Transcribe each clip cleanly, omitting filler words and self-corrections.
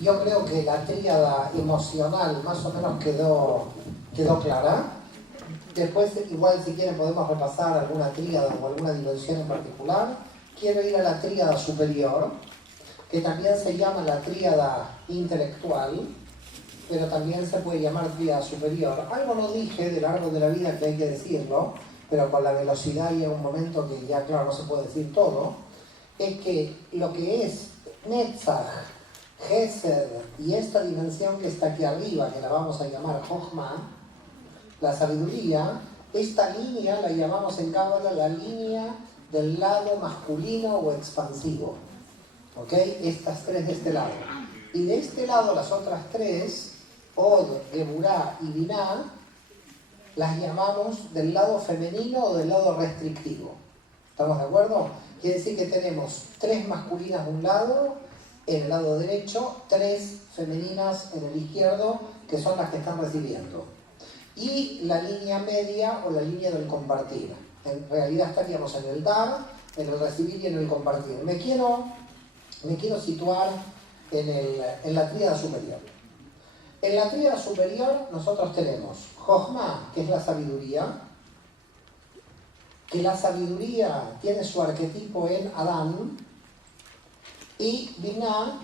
Yo creo que la tríada emocional más o menos quedó clara. Después, igual si quieren podemos repasar alguna tríada o alguna dimensión en particular. Quiero ir a la tríada superior, que también se llama la tríada intelectual, pero también se puede llamar tríada superior. Algo no dije del árbol de la vida que hay que decirlo, pero con la velocidad llega un momento que ya, claro, no se puede decir todo. Es que lo que es Netzach, Gesed y esta dimensión que está aquí arriba, que la vamos a llamar Jochma, la sabiduría, esta línea la llamamos en Cábala la línea del lado masculino o expansivo. ¿Ok? Estas tres de este lado. Y de este lado las otras tres, Od, Geburá y Binah, las llamamos del lado femenino o del lado restrictivo. ¿Estamos de acuerdo? Quiere decir que tenemos tres masculinas de un lado, en el lado derecho, tres femeninas en el izquierdo, que son las que están recibiendo. Y la línea media o la línea del compartir. En realidad estaríamos en el dar, en el recibir y en el compartir. Me quiero situar en la tríada superior. En la tríada superior nosotros tenemos Jochma, que es la sabiduría, que la sabiduría tiene su arquetipo en Adán, y Binah,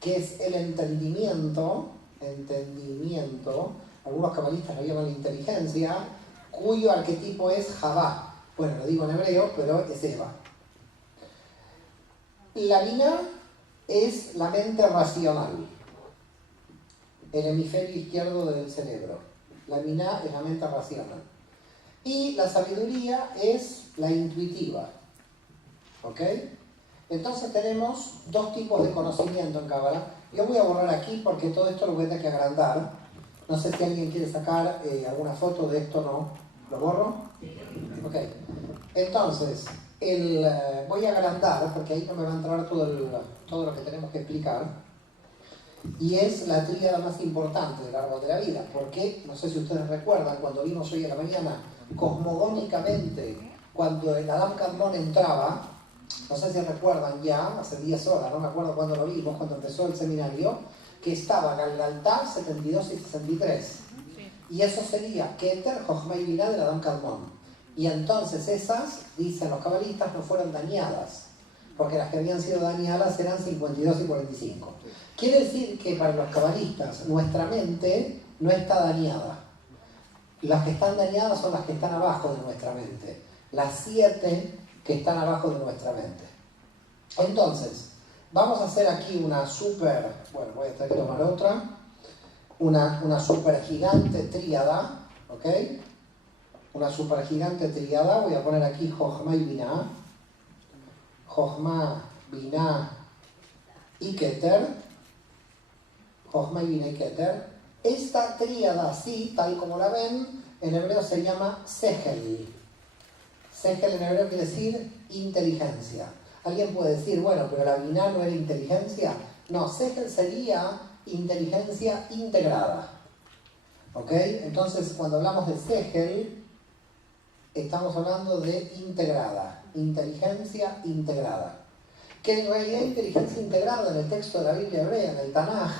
que es el entendimiento, algunos cabalistas lo llaman inteligencia, cuyo arquetipo es Javá. Bueno, lo digo en hebreo, pero es Eva. La Binah es la mente racional, el hemisferio izquierdo del cerebro. La Binah es la mente racional. Y la sabiduría es la intuitiva. ¿Ok? Entonces tenemos dos tipos de conocimiento en Cábala. Yo voy a borrar aquí porque todo esto lo voy a tener que agrandar. No sé si alguien quiere sacar alguna foto de esto, ¿no? ¿Lo borro? Ok. Entonces, voy a agrandar porque ahí no me va a entrar todo lo que tenemos que explicar. Y es la tríada más importante del árbol de la vida. Porque, no sé si ustedes recuerdan, cuando vimos hoy a la mañana, cosmogónicamente, cuando el Adam Kadmon entraba, no sé si recuerdan ya, hace 10 horas, no me acuerdo cuándo lo vimos, cuando empezó el seminario, que estaban al altar 72 y 63. Sí. Y eso sería Keter, Jochma y Binah del Adam Kadmon. Y entonces esas, dicen los cabalistas, no fueron dañadas, porque las que habían sido dañadas eran 52 y 45. Quiere decir que para los cabalistas nuestra mente no está dañada. Las que están dañadas son las que están abajo de nuestra mente. Las 7 que están abajo de nuestra mente. Entonces, vamos a hacer aquí una super, bueno, voy a tener que tomar otra, una super gigante tríada, ¿ok? Una super gigante tríada, voy a poner aquí Jochma y Binah, Jochma, Binah y Keter, Jochma y Binah y Keter. Esta tríada así, tal como la ven, en hebreo se llama Sehel. Sehel en hebreo quiere decir inteligencia. Alguien puede decir, bueno, pero la Binah no era inteligencia. No, Sehel sería inteligencia integrada. ¿Ok? Entonces, cuando hablamos de Sehel, estamos hablando de integrada, inteligencia integrada. Que en realidad inteligencia integrada en el texto de la Biblia hebrea, en el Tanaj,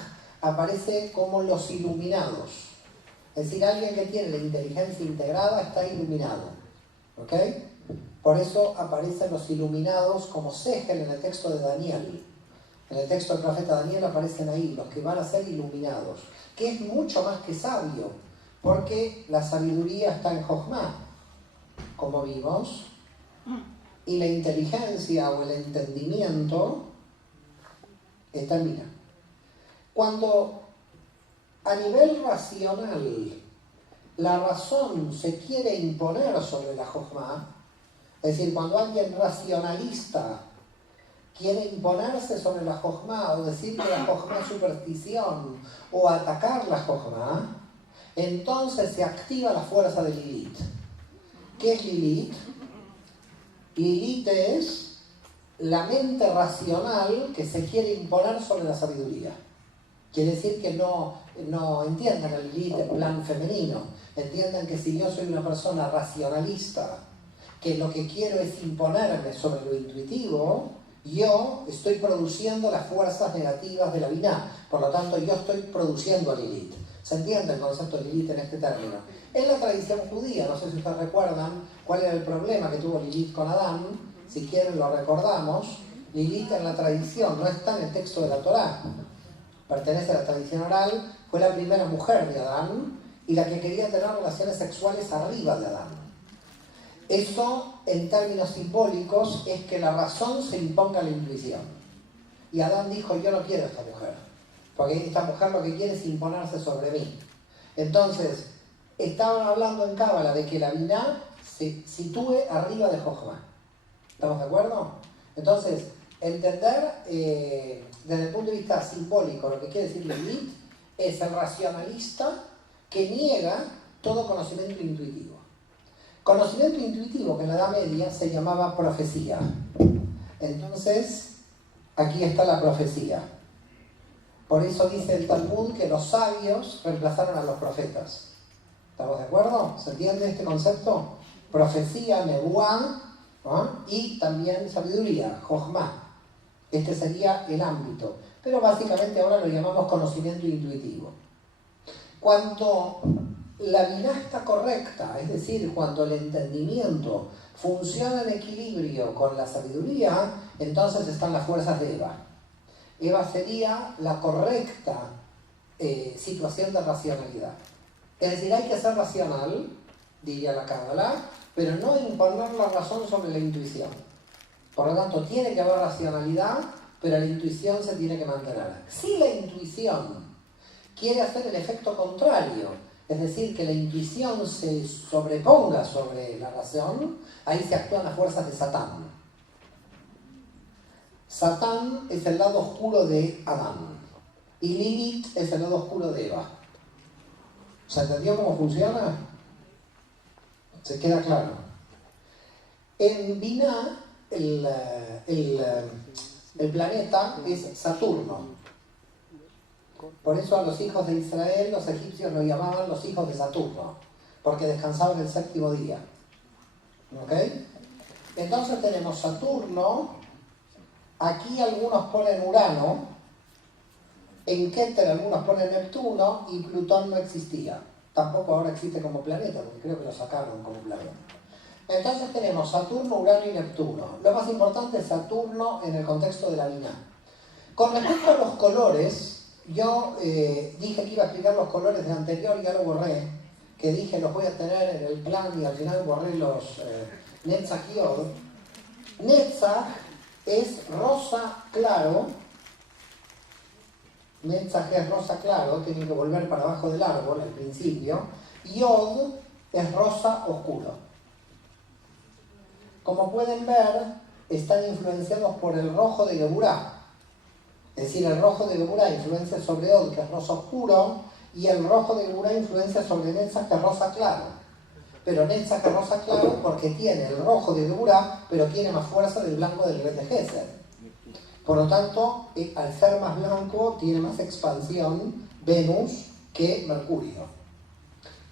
aparece como los iluminados. Es decir, alguien que tiene la inteligencia integrada está iluminado. ¿Ok? Por eso aparecen los iluminados como Sehel en el texto de Daniel. En el texto del profeta Daniel aparecen ahí los que van a ser iluminados, que es mucho más que sabio, porque la sabiduría está en Jochma, como vimos, y la inteligencia o el entendimiento está en Binah. Cuando a nivel racional la razón se quiere imponer sobre la Jochma, es decir, cuando alguien racionalista quiere imponerse sobre la Jochma o decir que la Jochma es superstición o atacar la Jochma, entonces se activa la fuerza de Lilith. ¿Qué es Lilith? Lilith es la mente racional que se quiere imponer sobre la sabiduría. Quiere decir que no entiendan el Lilith en plan femenino, entiendan que si yo soy una persona racionalista, que lo que quiero es imponerme sobre lo intuitivo, Yo estoy produciendo las fuerzas negativas de la Binah, por lo tanto yo estoy produciendo a Lilith. ¿Se entiende el concepto de Lilith en este término? En la tradición judía, no sé si ustedes recuerdan cuál era el problema que tuvo Lilith con Adán, si quieren lo recordamos. Lilith en la tradición no está en el texto de la Torá, pertenece a la tradición oral, fue la primera mujer de Adán y la que quería tener relaciones sexuales arriba de Adán. Eso, en términos simbólicos, es que la razón se imponga a la intuición. Y Adán dijo, yo no quiero a esta mujer, porque esta mujer lo que quiere es imponerse sobre mí. Entonces, estaban hablando en Cábala de que la Binah se sitúe arriba de Jochma. ¿Estamos de acuerdo? Entonces, entender desde el punto de vista simbólico lo que quiere decir Lilith es el racionalista que niega todo conocimiento intuitivo. Conocimiento intuitivo que en la Edad Media se llamaba profecía. Entonces, aquí está la profecía. Por eso dice el Talmud que los sabios reemplazaron a los profetas. ¿Estamos de acuerdo? ¿Se entiende este concepto? Profecía, nebuá, ¿no? Y también sabiduría, jochma. Este sería el ámbito. Pero básicamente ahora lo llamamos conocimiento intuitivo. Cuando la Binah está correcta, es decir, cuando el entendimiento funciona en equilibrio con la sabiduría, entonces están las fuerzas de Eva. Eva sería la correcta situación de racionalidad. Es decir, hay que ser racional, diría la Cábala, pero no imponer la razón sobre la intuición. Por lo tanto, tiene que haber racionalidad, pero la intuición se tiene que mantener. Si la intuición quiere hacer el efecto contrario, es decir, que la intuición se sobreponga sobre la razón, ahí se actúan las fuerzas de Satán. Satán es el lado oscuro de Adán y Lilith es el lado oscuro de Eva. ¿Se entendió cómo funciona? ¿Se queda claro? En Binah, el planeta es Saturno. Por eso a los hijos de Israel, los egipcios lo llamaban los hijos de Saturno, porque descansaban el séptimo día. ¿Ok? Entonces tenemos Saturno, aquí algunos ponen Urano, en Keter algunos ponen Neptuno y Plutón no existía. Tampoco ahora existe como planeta, porque creo que lo sacaron como planeta. Entonces tenemos Saturno, Urano y Neptuno. Lo más importante es Saturno en el contexto de la Binah. Con respecto a los colores, yo dije que iba a explicar los colores del anterior y ya lo borré, que dije los voy a tener en el plan y al final borré los Netzach y Od. Netzach es rosa claro, Netzach es rosa claro, tiene que volver para abajo del árbol al principio, y Od es rosa oscuro. Como pueden ver, están influenciados por el rojo de Geburah. Es decir, el rojo de Geburah influencia sobre Od, que es rosa oscuro, y el rojo de Geburah influencia sobre Netzach, que es rosa claro. Pero Netzach es rosa claro porque tiene el rojo de Geburah, pero tiene más fuerza del blanco del Bet de Gesed. Por lo tanto, al ser más blanco, tiene más expansión Venus que Mercurio.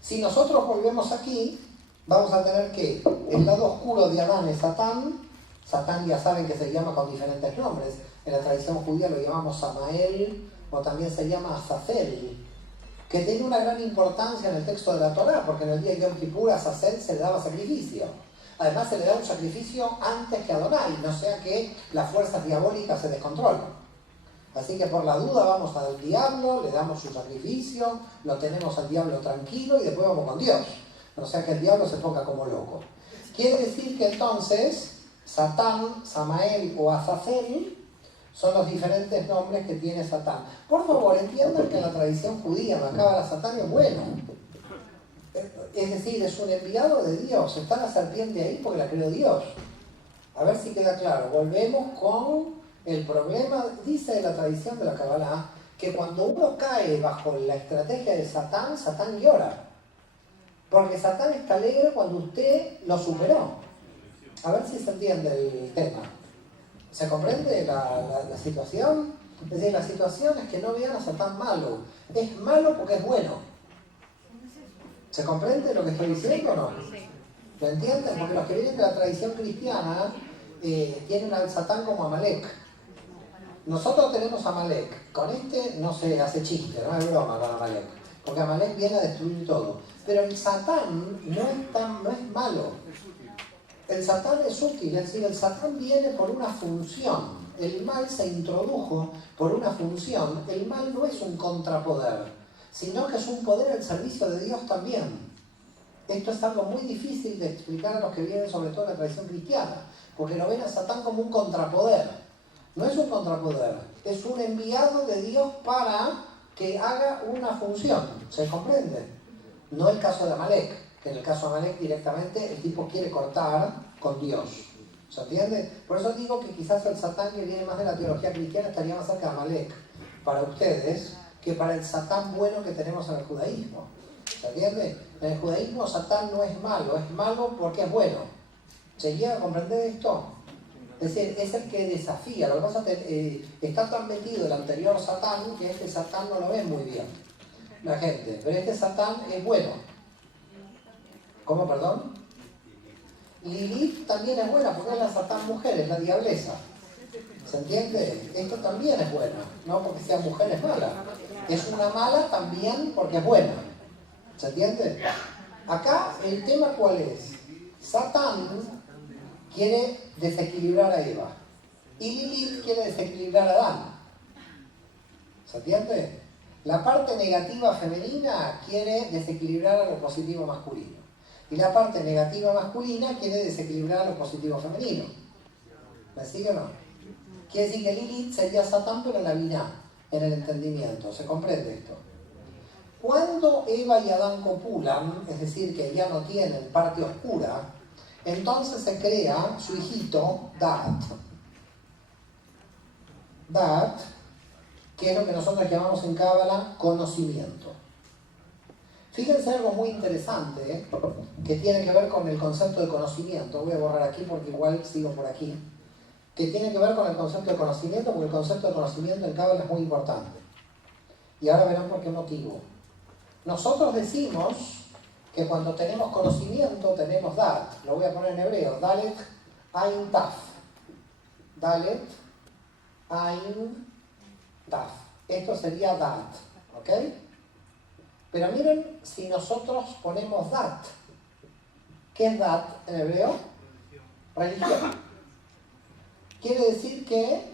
Si nosotros volvemos aquí, vamos a tener que el lado oscuro de Adán es Satán. Satán ya saben que se llama con diferentes nombres. En la tradición judía lo llamamos Samael, o también se llama Azazel, que tiene una gran importancia en el texto de la Torá, porque en el día de Yom Kippur a Azazel se le daba sacrificio. Además se le da un sacrificio antes que a Adonai, no sea que las fuerzas diabólicas se descontrolen. Así que por la duda vamos al diablo, le damos su sacrificio, lo tenemos al diablo tranquilo y después vamos con Dios. No sea que el diablo se ponga como loco. Quiere decir que entonces Satán, Samael o Azazel son los diferentes nombres que tiene Satán. Por favor, entiendan que en la tradición judía, la Cábala, Satán es bueno. Es decir, es un enviado de Dios. Está la serpiente ahí porque la creó Dios. A ver si queda claro. Volvemos con el problema. Dice la tradición de la Cábala que cuando uno cae bajo la estrategia de Satán, Satán llora. Porque Satán está alegre cuando usted lo superó. A ver si se entiende el tema. ¿Se comprende la situación? Es decir, la situación es que no vean a Satán malo. Es malo porque es bueno. ¿Se comprende lo que estoy diciendo o no? ¿Lo entienden? Porque los que vienen de la tradición cristiana tienen al Satán como Amalek. Nosotros tenemos a Amalek. Con este no se hace chiste, no es broma con Amalek. Porque Amalek viene a destruir todo. Pero el Satán no es malo. El Satán es útil, es decir, el Satán viene por una función. El mal se introdujo por una función. El mal no es un contrapoder, sino que es un poder al servicio de Dios también. Esto es algo muy difícil de explicar a los que vienen sobre todo de la tradición cristiana, porque lo ven a Satán como un contrapoder. No es un contrapoder, es un enviado de Dios para que haga una función. ¿Se comprende? No el caso de Amalek, que en el caso de Amalek directamente el tipo quiere cortar con Dios. ¿Se entiende? Por eso digo que quizás el Satán que viene más de la teología cristiana estaría más cerca de Amalek para ustedes que para el Satán bueno que tenemos en el judaísmo. ¿Se entiende? En el judaísmo Satán no es malo porque es bueno. ¿Se llega a comprender esto? Es decir, es el que desafía. Lo que pasa es que está tan metido el anterior Satán que este Satán no lo ve muy bien la gente. Pero este Satán es bueno. ¿Cómo, perdón? Lilith también es buena porque es la Satán mujer, es la diableza. ¿Se entiende? Esto también es buena, no porque sea mujer es mala. Es una mala también porque es buena. ¿Se entiende? Acá el tema ¿cuál es? Satán quiere desequilibrar a Eva y Lilith quiere desequilibrar a Adán. ¿Se entiende? La parte negativa femenina quiere desequilibrar a lo positivo masculino y la parte negativa masculina quiere desequilibrar a lo positivo femenino. ¿Me sigue o no? Quiere decir que Lilith sería Satán pero en la Binah, en el entendimiento. ¿Se comprende esto? Cuando Eva y Adán copulan, es decir, que ya no tienen parte oscura, entonces se crea su hijito, Dat. Dat, que es lo que nosotros llamamos en Cábala conocimiento. Fíjense algo muy interesante, que tiene que ver con el concepto de conocimiento. Voy a borrar aquí porque igual sigo por aquí. Que tiene que ver con el concepto de conocimiento, porque el concepto de conocimiento en Cábala es muy importante. Y ahora verán por qué motivo. Nosotros decimos que cuando tenemos conocimiento tenemos Dat. Lo voy a poner en hebreo. Dalet, Ain, Taf. Dalet, Ain, Taf. Esto sería Dat. ¿Ok? Pero miren si nosotros ponemos Dat. ¿Qué es Dat en hebreo? Religión. Quiere decir que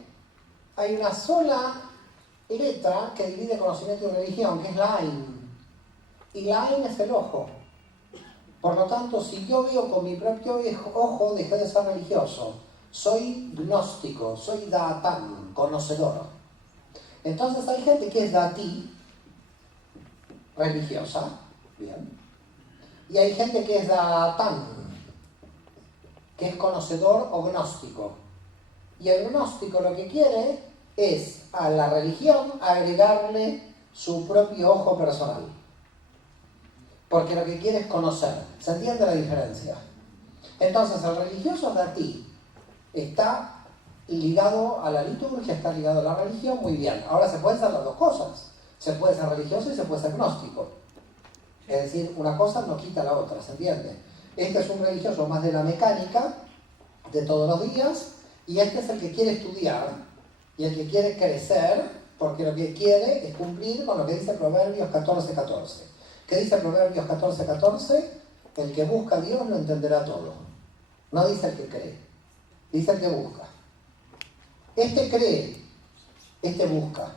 hay una sola letra que divide conocimiento y religión, que es la Ain. Y la Ain es el ojo. Por lo tanto, si yo veo con mi propio ojo, dejé de ser religioso. Soy gnóstico, soy Daatán, conocedor. Entonces hay gente que es Dati, religiosa, bien. Y hay gente que es Daatán, que es conocedor o gnóstico. Y el gnóstico lo que quiere es a la religión agregarle su propio ojo personal. Porque lo que quiere es conocer. ¿Se entiende la diferencia? Entonces el religioso de ti está ligado a la liturgia, está ligado a la religión, muy bien. Ahora se pueden ser las dos cosas. Se puede ser religioso y se puede ser gnóstico. Es decir, una cosa no quita la otra, ¿se entiende? Este es un religioso más de la mecánica, de todos los días, y este es el que quiere estudiar, y el que quiere crecer, porque lo que quiere es cumplir con lo que dice Proverbios 14:14. ¿Qué dice Proverbios 14:14? El que busca a Dios lo entenderá todo. No dice el que cree, dice el que busca. Este cree, este busca.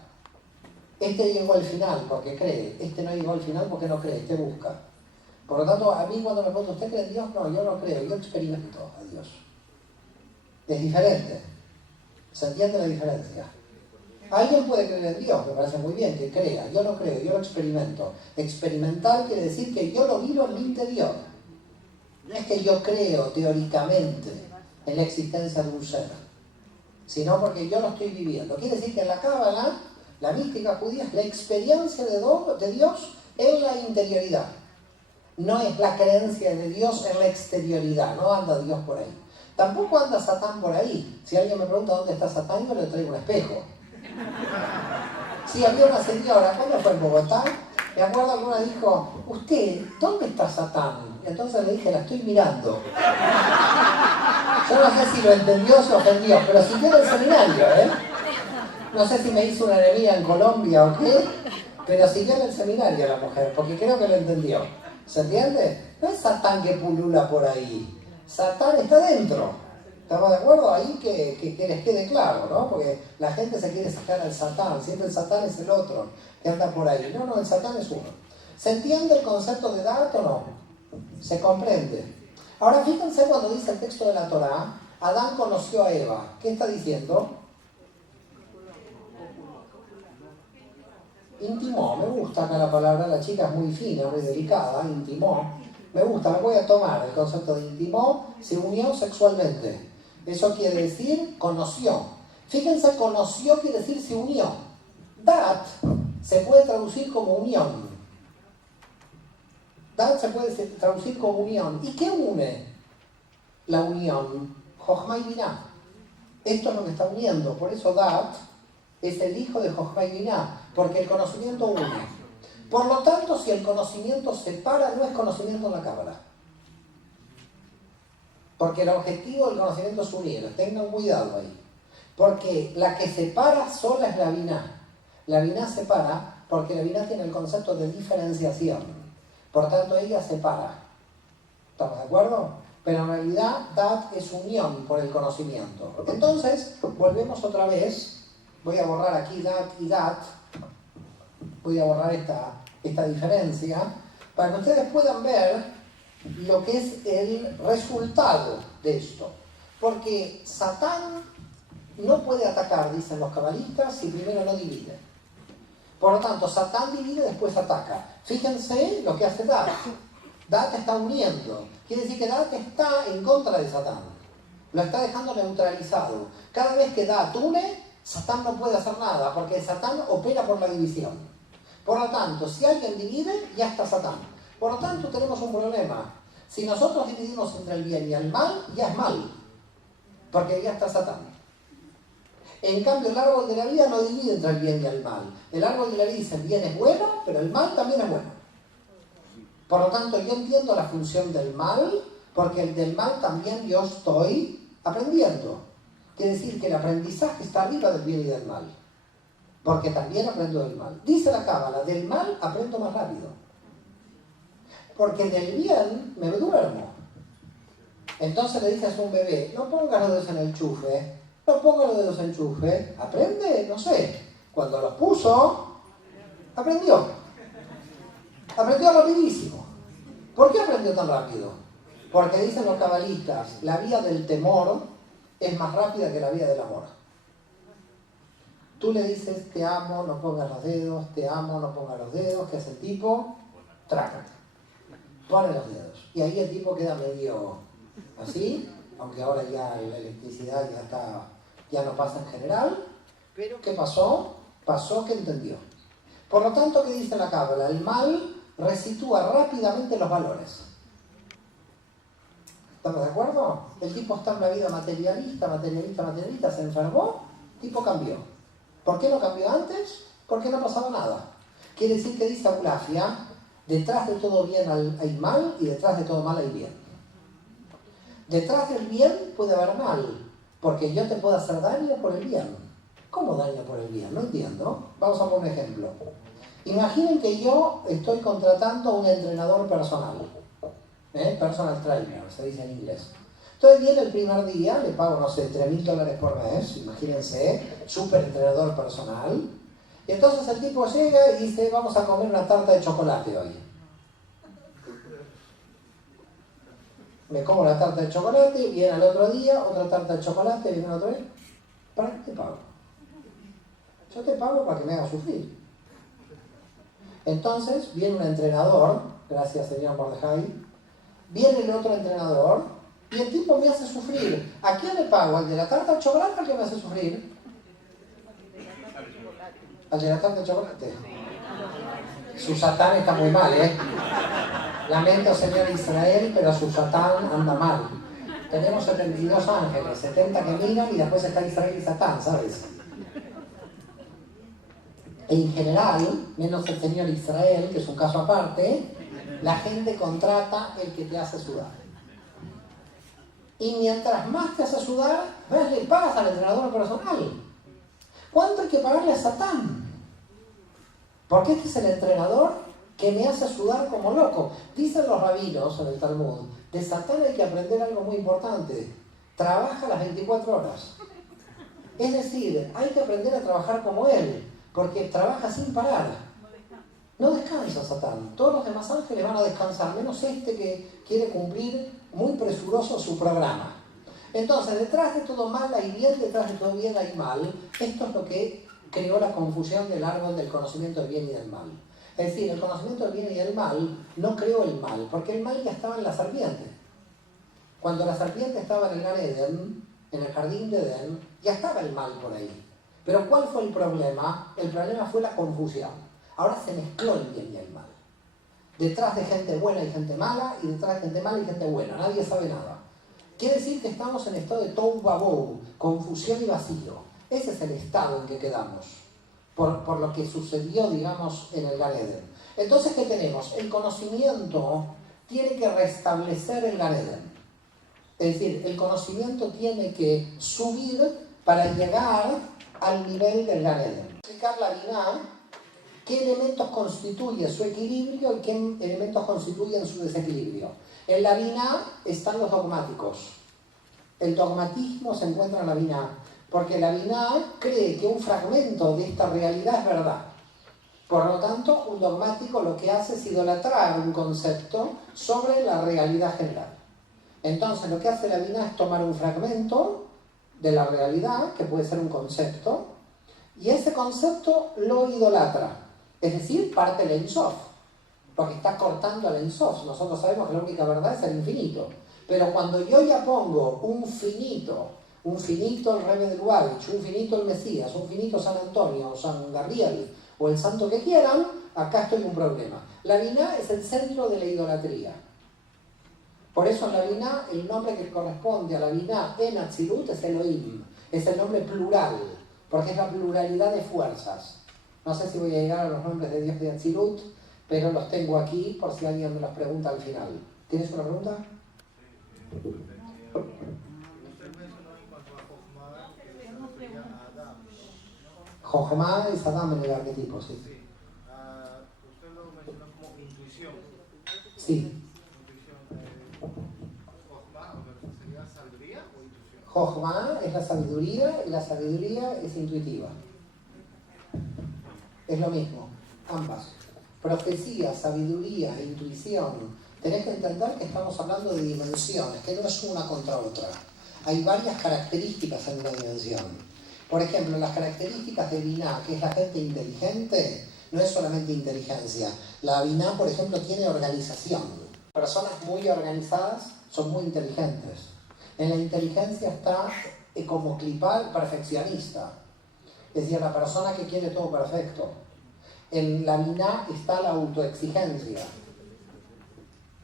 Este llegó al final porque cree, este no llegó al final porque no cree, este busca. Por lo tanto, a mí cuando me preguntan, ¿usted cree en Dios? No, yo no creo, yo experimento a Dios. Es diferente. ¿Se entiende la diferencia? Alguien puede creer en Dios, me parece muy bien que crea. Yo no creo, yo lo experimento. Experimentar quiere decir que yo lo vivo en mi interior. No es que yo creo teóricamente en la existencia de un ser, sino porque yo lo estoy viviendo. Quiere decir que en la Cábala, la mística judía es la experiencia de Dios en la interioridad. No es la creencia de Dios en la exterioridad, no anda Dios por ahí. Tampoco anda Satán por ahí. Si alguien me pregunta dónde está Satán, yo le traigo un espejo. Sí, había una señora, ¿cuándo fue en Bogotá? Me acuerdo que una dijo, usted, ¿dónde está Satán? Y entonces le dije, la estoy mirando. Yo no sé si lo entendió o se ofendió, pero siguió en el seminario, ¿eh? No sé si me hizo una enemiga en Colombia o qué, pero siguió en el seminario la mujer, porque creo que lo entendió. ¿Se entiende? No es Satán que pulula por ahí. Satán está dentro. ¿Estamos de acuerdo? Ahí que les quede claro, ¿no? Porque la gente se quiere sacar al Satán. Siempre el Satán es el otro que anda por ahí. No, el Satán es uno. ¿Se entiende el concepto de Da'at o no? ¿Se comprende? Ahora fíjense cuando dice el texto de la Torá, Adán conoció a Eva. ¿Qué está diciendo? Intimó, me gusta acá la palabra, la chica es muy fina, muy delicada, intimó. Me gusta, me voy a tomar el concepto de intimó, se unió sexualmente. Eso quiere decir conoció. Fíjense, conoció quiere decir se unió. Dat se puede traducir como unión. Dat se puede traducir como unión. ¿Y qué une la unión? Jochma y Biná. Esto es lo que está uniendo. Por eso Dat es el hijo de Jochma y Biná, porque el conocimiento une. Por lo tanto, si el conocimiento separa, no es conocimiento en la Cábala. Porque el objetivo del conocimiento es unir. Tengan cuidado ahí. Porque la que separa sola es la Biná. La Biná separa porque la Biná tiene el concepto de diferenciación. Por tanto, ella separa. ¿Estamos de acuerdo? Pero en realidad, Dat es unión por el conocimiento. Entonces, volvemos otra vez. Voy a borrar aquí Dat y Dat. Voy a borrar esta diferencia para que ustedes puedan ver lo que es el resultado de esto. Porque Satán no puede atacar, dicen los cabalistas, si primero no divide. Por lo tanto, Satán divide, después ataca. Fíjense lo que hace Dat. Dat está uniendo. Quiere decir que Dat está en contra de Satán. Lo está dejando neutralizado. Cada vez que Dat une, Satán no puede hacer nada, porque Satán opera por la división. Por lo tanto, si alguien divide, ya está Satán. Por lo tanto, tenemos un problema. Si nosotros dividimos entre el bien y el mal, ya es mal, porque ya está Satán. En cambio, el árbol de la vida no divide entre el bien y el mal. El árbol de la vida dice, el bien es bueno, pero el mal también es bueno. Por lo tanto, yo entiendo la función del mal, porque del mal también yo estoy aprendiendo. Quiere decir que el aprendizaje está arriba del bien y del mal, porque también aprendo del mal. Dice la Cábala, del mal aprendo más rápido, porque del bien me duermo. Entonces le dices a un bebé, no pongas los dedos en el enchufe, no pongas los dedos en el enchufe, aprende, no sé, cuando los puso, aprendió rapidísimo. ¿Por qué aprendió tan rápido? Porque dicen los cabalistas, la vía del temor es más rápida que la vía del amor. Tú le dices, te amo, no pongas los dedos, te amo, no pongas los dedos, ¿qué hace el tipo? Trácate. Pone los dedos. Y ahí el tipo queda medio así, aunque ahora ya la electricidad ya no pasa en general. Pero ¿qué pasó? Pasó que entendió. Por lo tanto, ¿qué dice la Cábala? El mal resitúa rápidamente los valores. ¿Estamos de acuerdo? El tipo está en una vida materialista, se enfermó, el tipo cambió. ¿Por qué no cambió antes? Porque no pasaba nada. Quiere decir que dice Aulafia, detrás de todo bien hay mal y detrás de todo mal hay bien. Detrás del bien puede haber mal, porque yo te puedo hacer daño por el bien. ¿Cómo daño por el bien? No entiendo. Vamos a poner un ejemplo. Imaginen que yo estoy contratando a un entrenador personal. Personal trainer, se dice en inglés. Entonces viene el primer día, le pago, no sé, $3.000 por mes, imagínense, súper entrenador personal. Y entonces el tipo llega y dice, vamos a comer una tarta de chocolate hoy. Me como la tarta de chocolate, viene al otro día, otra tarta de chocolate, viene otra vez. ¿Para qué te pago? Yo te pago para que me hagas sufrir. Entonces viene un entrenador, gracias señor Mordejai, viene el otro entrenador y el tipo me hace sufrir. ¿A quién le pago? ¿Al de la tarta de chocolate o al que me hace sufrir? ¿Al de la tarta de chocolate? Su Satán está muy mal, Lamento, señor Israel, pero su Satán anda mal. Tenemos 72 ángeles, 70 que miran y después está Israel y Satán, ¿sabes? En general, menos el señor Israel, que es un caso aparte, la gente contrata el que te hace sudar. Y mientras más te hace sudar, más le pagas al entrenador personal. ¿Cuánto hay que pagarle a Satán? Porque este es el entrenador que me hace sudar como loco. Dicen los rabinos en el Talmud, de Satán hay que aprender algo muy importante. Trabaja las 24 horas. Es decir, hay que aprender a trabajar como él, porque trabaja sin parar. No descansa Satán. Todos los demás ángeles van a descansar, menos este que quiere cumplir muy presuroso su programa. Entonces, detrás de todo mal hay bien, detrás de todo bien hay mal. Esto es lo que creó la confusión del árbol del conocimiento del bien y del mal. Es decir, el conocimiento del bien y del mal no creó el mal, porque el mal ya estaba en la serpiente. Cuando la serpiente estaba en el Gan Eden, en el jardín de Edén, ya estaba el mal por ahí. Pero ¿cuál fue el problema? El problema fue la confusión. Ahora se mezcló el bien y el mal. Detrás de gente buena hay gente mala, y detrás de gente mala hay gente buena. Nadie sabe nada. Quiere decir que estamos en estado de tohu vabohu, confusión y vacío. Ese es el estado en que quedamos, por lo que sucedió, digamos, en el Gan Eden. Entonces, ¿qué tenemos? El conocimiento tiene que restablecer el Gan Eden. Es decir, el conocimiento tiene que subir para llegar al nivel del Gan Eden. Explicar la Binah, qué elementos constituyen su equilibrio y qué elementos constituyen su desequilibrio. En la Binah están los dogmáticos. El dogmatismo se encuentra en la Binah, porque la Binah cree que un fragmento de esta realidad es verdad. Por lo tanto, un dogmático lo que hace es idolatrar un concepto sobre la realidad general. Entonces, lo que hace la Binah es tomar un fragmento de la realidad, que puede ser un concepto, y ese concepto lo idolatra. Es decir, parte el Ein Sof, porque está cortando el Ein Sof. Nosotros sabemos que la única verdad es el infinito. Pero cuando yo ya pongo un finito el Rebbe de Lubavitch, un finito el Mesías, un finito San Antonio, o San Gabriel, o el santo que quieran, acá estoy en un problema. La Binah es el centro de la idolatría. Por eso en la Binah, el nombre que corresponde a la Binah en Atzilut es Elohim. Es el nombre plural, porque es la pluralidad de fuerzas. No sé si voy a llegar a los nombres de Dios de Atzilut, pero los tengo aquí por si alguien me los pregunta al final. ¿Tienes una pregunta? Jochma es Adam en el arquetipo, sí. Usted lo mencionó como intuición. Sí. ¿Sería sabiduría o intuición? Jochma es la sabiduría y la sabiduría es intuitiva. Es lo mismo, ambas. Profecía, sabiduría, intuición. Tenés que entender que estamos hablando de dimensiones, que no es una contra otra. Hay varias características en una dimensión. Por ejemplo, las características de Binah, que es la gente inteligente, no es solamente inteligencia. La Binah, por ejemplo, tiene organización. Personas muy organizadas son muy inteligentes. En la inteligencia está como clipal perfeccionista. Es decir, la persona que quiere todo perfecto. En la Binah está la autoexigencia.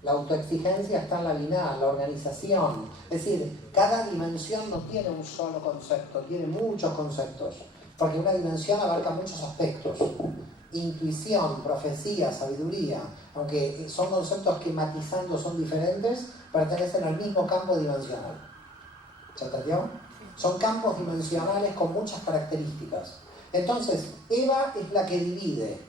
La autoexigencia está en la Binah, la organización. Es decir, cada dimensión no tiene un solo concepto, tiene muchos conceptos. Porque una dimensión abarca muchos aspectos. Intuición, profecía, sabiduría, aunque son conceptos que matizando son diferentes, pertenecen al mismo campo dimensional. ¿Se entendió? Son campos dimensionales con muchas características. Entonces, Eva es la que divide,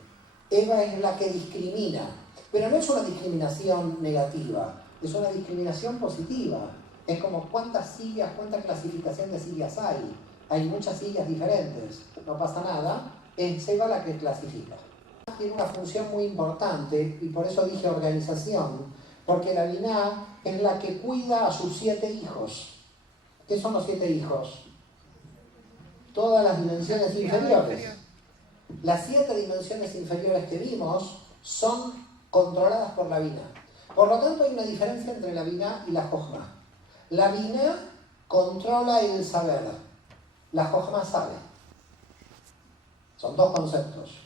Eva es la que discrimina, pero no es una discriminación negativa, es una discriminación positiva. Es como cuántas sillas, cuánta clasificación de sillas hay. Hay muchas sillas diferentes, no pasa nada, es Eva la que clasifica. Tiene una función muy importante, y por eso dije organización, porque la Binah es la que cuida a sus 7 hijos. ¿Qué son los 7 hijos? Todas las dimensiones inferiores. Las 7 dimensiones inferiores que vimos son controladas por la Binah. Por lo tanto, hay una diferencia entre la Binah y la Jochma. La Binah controla el saber. La Jochma sabe. Son dos conceptos.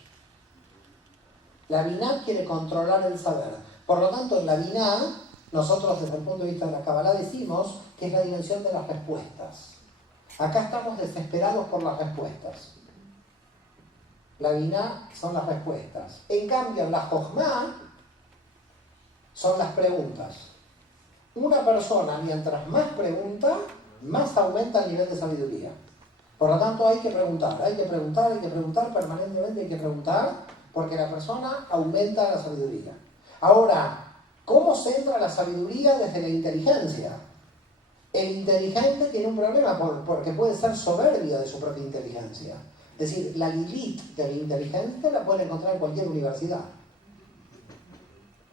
La Binah quiere controlar el saber. Por lo tanto, en la Binah, nosotros desde el punto de vista de la Kabbalah decimos que es la dimensión de las respuestas. Acá estamos desesperados por las respuestas. La Binah son las respuestas. En cambio, la Jochma son las preguntas. Una persona, mientras más pregunta, más aumenta el nivel de sabiduría. Por lo tanto, hay que preguntar, permanentemente hay que preguntar, porque la persona aumenta la sabiduría. Ahora, ¿cómo se entra la sabiduría desde la inteligencia? El inteligente tiene un problema porque puede ser soberbio de su propia inteligencia. Es decir, la Lilith del inteligente la puede encontrar en cualquier universidad.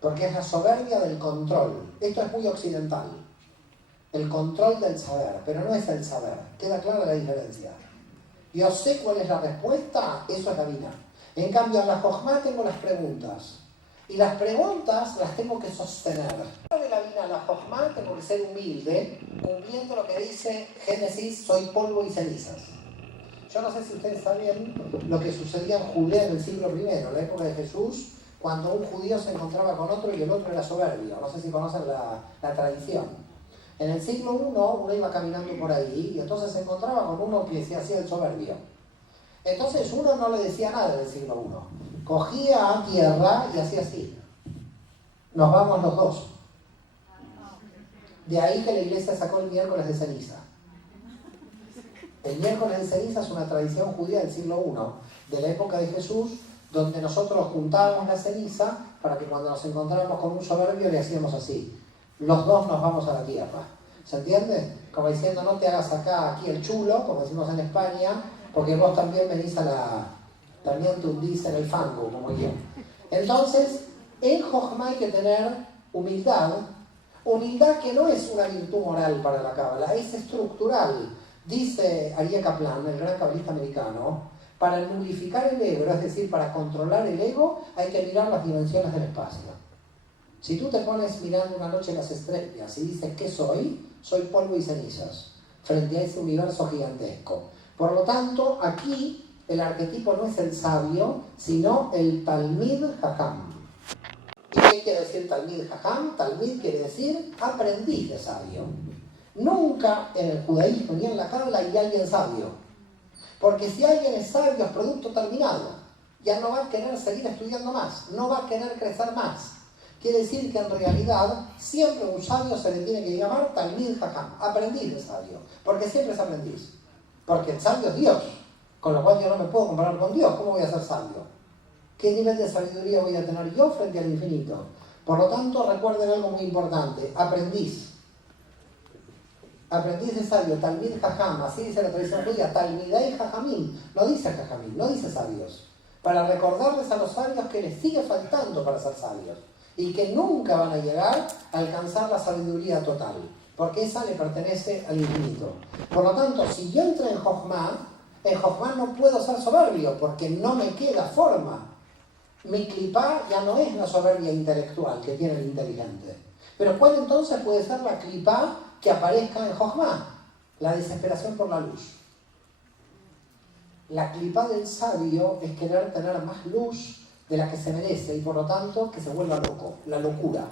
Porque es la soberbia del control. Esto es muy occidental. El control del saber, pero no es el saber. Queda clara la diferencia. Yo sé cuál es la respuesta, eso es la Bina. En cambio, en la Jochma tengo las preguntas. Y las preguntas las tengo que sostener. De la Bina a la Jochma tengo que ser humilde, cumpliendo lo que dice Génesis, soy polvo y cenizas. Yo no sé si ustedes saben lo que sucedía en Judea en el siglo I, en la época de Jesús, cuando un judío se encontraba con otro y el otro era soberbio. No sé si conocen la tradición. En el siglo I uno iba caminando por ahí y entonces se encontraba con uno que se hacía el soberbio. Entonces uno no le decía nada en el siglo I. Cogía a tierra y hacía así. Nos vamos los dos. De ahí que la iglesia sacó el miércoles de ceniza. El miércoles de ceniza es una tradición judía del siglo I, de la época de Jesús, donde nosotros juntábamos la ceniza para que cuando nos encontrábamos con un soberbio le hacíamos así. Los dos nos vamos a la tierra. ¿Se entiende? Como diciendo, no te hagas acá aquí el chulo, como decimos en España, porque vos también venís también te hundís en el fango, como yo. Entonces, en Jochma hay que tener humildad que no es una virtud moral para la Cábala, es estructural. Dice Aryeh Kaplan, el gran cabalista americano, para nulificar el ego, es decir, para controlar el ego, hay que mirar las dimensiones del espacio. Si tú te pones mirando una noche las estrellas y dices, ¿qué soy? Soy polvo y cenizas, frente a ese universo gigantesco. Por lo tanto, aquí el arquetipo no es el sabio, sino el Talmid Jajam. ¿Y qué quiere decir Talmid Jajam? Talmid quiere decir aprendiz de sabio. Nunca en el judaísmo ni en la Cábala hay alguien sabio. Porque si alguien es sabio es producto terminado. Ya no va a querer seguir estudiando más, no va a querer crecer más. Quiere decir que en realidad siempre un sabio se le tiene que llamar Talmid Jajam, aprendiz de sabio. Porque siempre es aprendiz. Porque el sabio es Dios. Con lo cual yo no me puedo comparar con Dios. ¿Cómo voy a ser sabio? ¿Qué nivel de sabiduría voy a tener yo frente al infinito? Por lo tanto, recuerden algo muy importante. Aprendiz. Aprendiz de sabio, Talmid Jajam, así dice la tradición judía, Talmidai Jajamim, no dice Jajamim, no dice sabios, para recordarles a los sabios que les sigue faltando para ser sabios y que nunca van a llegar a alcanzar la sabiduría total, porque esa le pertenece al infinito. Por lo tanto, si yo entro en Jochma no puedo ser soberbio, porque no me queda forma. Mi clipá ya no es la soberbia intelectual que tiene el inteligente. Pero ¿cuál entonces puede ser la clipá que aparezca en Jochma? La desesperación por la luz. La clipá del sabio es querer tener más luz de la que se merece y por lo tanto que se vuelva loco, la locura.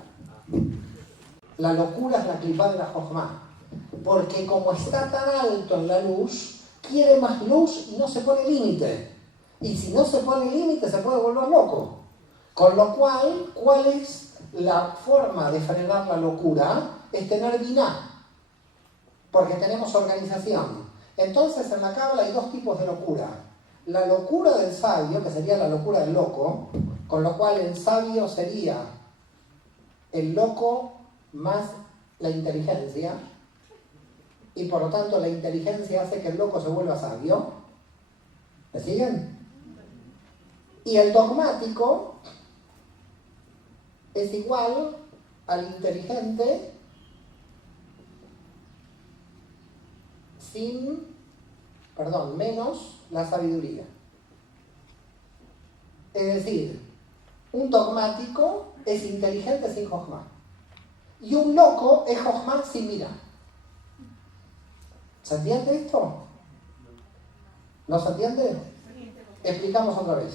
La locura es la clipá de la Jochma, porque como está tan alto en la luz, quiere más luz y no se pone límite. Y si no se pone límite se puede volver loco. Con lo cual, ¿cuál es la forma de frenar la locura? Es tener biná, porque tenemos organización. Entonces en la Cábala hay dos tipos de locura. La locura del sabio, que sería la locura del loco, con lo cual el sabio sería el loco más la inteligencia, y por lo tanto la inteligencia hace que el loco se vuelva sabio. ¿Me siguen? Y el dogmático es igual al inteligente menos la sabiduría. Es decir, un dogmático es inteligente sin Jochma. Y un loco es Jochma sin mira. ¿Se entiende esto? ¿No se entiende? Explicamos otra vez.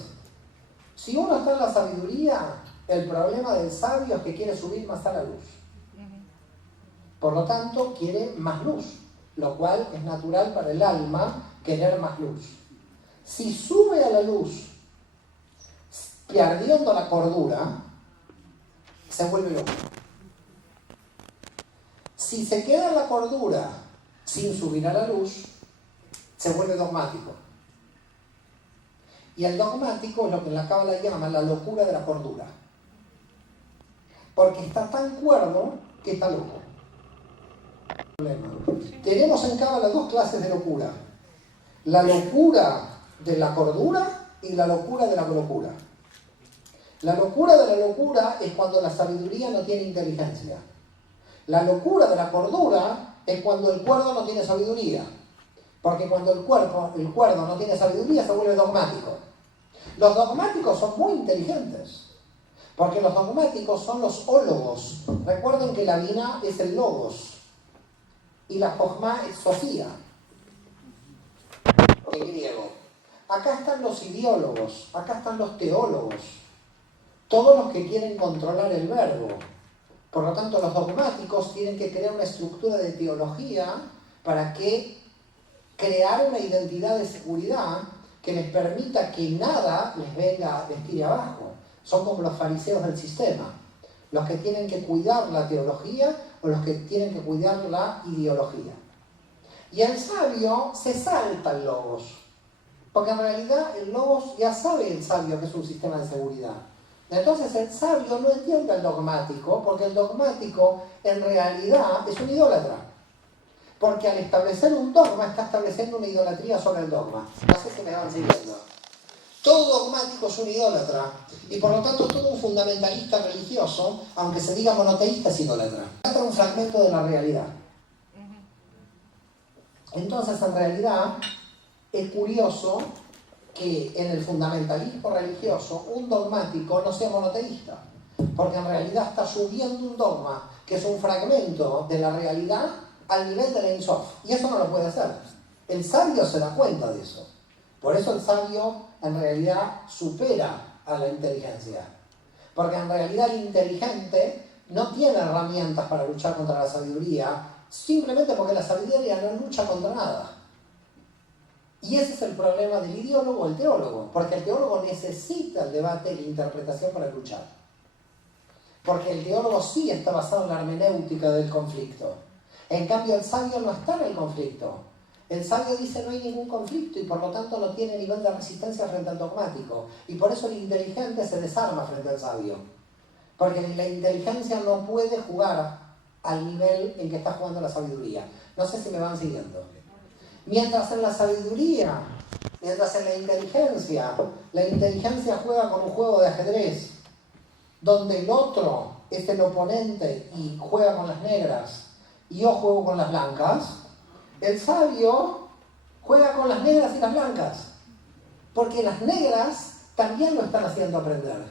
Si uno está en la sabiduría, el problema del sabio es que quiere subir más a la luz. Por lo tanto, quiere más luz, lo cual es natural para el alma querer más luz. Si sube a la luz, perdiendo la cordura, se vuelve loco. Si se queda en la cordura sin subir a la luz, se vuelve dogmático. Y el dogmático es lo que en la Cábala llama la locura de la cordura. Porque está tan cuerdo que está loco. Tenemos en Cábala dos clases de locura. La locura de la cordura y la locura de la locura. La locura de la locura es cuando la sabiduría no tiene inteligencia. La locura de la cordura es cuando el cuerdo no tiene sabiduría. Porque cuando el cuerdo no tiene sabiduría se vuelve dogmático. Los dogmáticos son muy inteligentes. Porque los dogmáticos son los ólogos. Recuerden que la Bina es el logos. Y la Jochma es Sofía. En griego. Acá están los ideólogos. Acá están los teólogos. Todos los que quieren controlar el verbo. Por lo tanto, los dogmáticos tienen que crear una estructura de teología para que crear una identidad de seguridad que les permita que nada les venga a vestir abajo. Son como los fariseos del sistema, los que tienen que cuidar la teología o los que tienen que cuidar la ideología. Y el sabio se salta el logos, porque en realidad el logos ya sabe el sabio que es un sistema de seguridad. Entonces el sabio no entiende el dogmático, porque el dogmático en realidad es un idólatra. Porque al establecer un dogma está estableciendo una idolatría sobre el dogma. No sé si me van siguiendo. Todo dogmático es un idólatra. Y por lo tanto todo un fundamentalista religioso, aunque se diga monoteísta, es idólatra. Es un fragmento de la realidad. Entonces en realidad es curioso que en el fundamentalismo religioso un dogmático no sea monoteísta, porque en realidad está subiendo un dogma que es un fragmento de la realidad al nivel de la Ein Sof, y eso no lo puede hacer. El sabio se da cuenta de eso. Por eso el sabio en realidad supera a la inteligencia, porque en realidad el inteligente no tiene herramientas para luchar contra la sabiduría, simplemente porque la sabiduría no lucha contra nada. Y ese es el problema del ideólogo o el teólogo, porque el teólogo necesita el debate y la interpretación para luchar. Porque el teólogo sí está basado en la hermenéutica del conflicto. En cambio, el sabio no está en el conflicto. El sabio dice no hay ningún conflicto y por lo tanto no tiene nivel de resistencia frente al dogmático. Y por eso el inteligente se desarma frente al sabio. Porque la inteligencia no puede jugar al nivel en que está jugando la sabiduría. No sé si me van siguiendo. Mientras en la sabiduría, mientras en la inteligencia juega con un juego de ajedrez, donde el otro es el oponente y juega con las negras, y yo juego con las blancas, el sabio juega con las negras y las blancas, porque las negras también lo están haciendo aprender.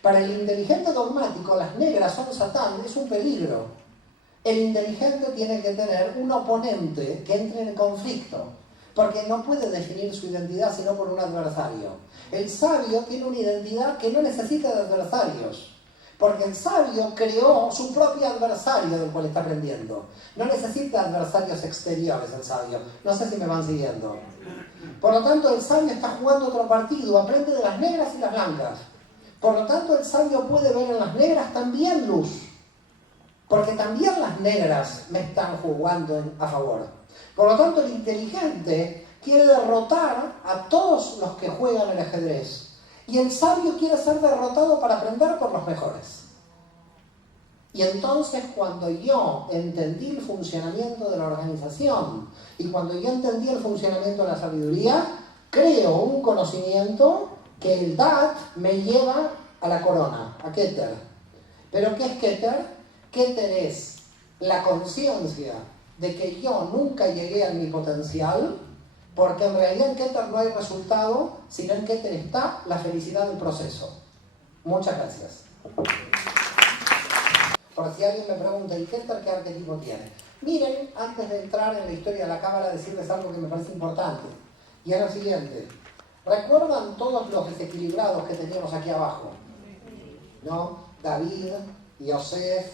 Para el inteligente dogmático, las negras son Satán, es un peligro. El inteligente tiene que tener un oponente que entre en conflicto, porque no puede definir su identidad sino por un adversario. El sabio tiene una identidad que no necesita de adversarios, porque el sabio creó su propio adversario del cual está aprendiendo. No necesita adversarios exteriores el sabio. No sé si me van siguiendo. Por lo tanto, el sabio está jugando otro partido, aprende de las negras y las blancas. Por lo tanto, el sabio puede ver en las negras también luz. Porque también las negras me están jugando a favor. Por lo tanto, el inteligente quiere derrotar a todos los que juegan el ajedrez. Y el sabio quiere ser derrotado para aprender por los mejores. Y entonces, cuando yo entendí el funcionamiento de la organización y cuando yo entendí el funcionamiento de la sabiduría, creo un conocimiento que el Dat me lleva a la corona, a Keter. ¿Pero qué es Keter? Keter es la conciencia de que yo nunca llegué a mi potencial, porque en realidad en Keter no hay resultado, sino en Keter está la felicidad del proceso. Muchas gracias. Por si alguien me pregunta, ¿y Keter qué arquetipo tiene? Miren, antes de entrar en la historia de la Cábala, decirles algo que me parece importante. Y es lo siguiente. ¿Recuerdan todos los desequilibrados que teníamos aquí abajo? ¿No? David, Yosef,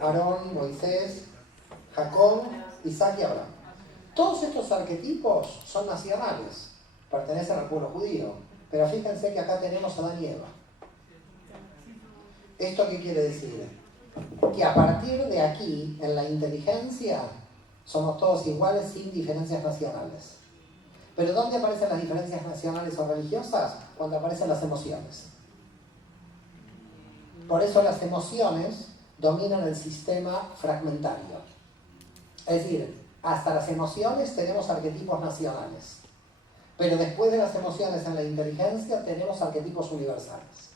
Aarón, Moisés, Jacob, Isaac y Abraham. Todos estos arquetipos son nacionales, pertenecen al pueblo judío, pero fíjense que acá tenemos a Adán y Eva. ¿Esto qué quiere decir? que a partir de aquí, en la inteligencia, somos todos iguales sin diferencias nacionales. Pero ¿dónde aparecen las diferencias nacionales o religiosas? Cuando aparecen las emociones. Por eso las emociones dominan el sistema fragmentario. Es decir, hasta las emociones tenemos arquetipos nacionales. Pero después de las emociones en la inteligencia tenemos arquetipos universales.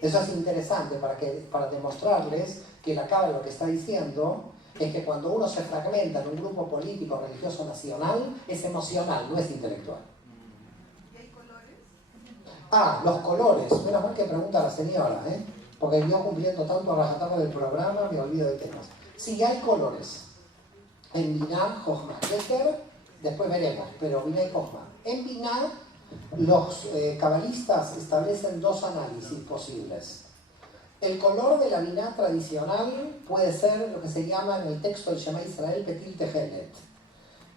Eso es interesante para demostrarles que la Cábala lo que está diciendo es que cuando uno se fragmenta en un grupo político, religioso, nacional, es emocional, no es intelectual. ¿Y hay colores? Ah, los colores. Menos mal que pregunta la señora, porque yo cumpliendo tanto a rajatabla del programa me olvido de temas. Sí, hay colores. En Binah, Jochma, Keter, después veremos, pero Binah y Jochma. En Binah, los cabalistas establecen dos análisis posibles. El color de la Binah tradicional puede ser lo que se llama en el texto del Shema Israel Petil Tehelet.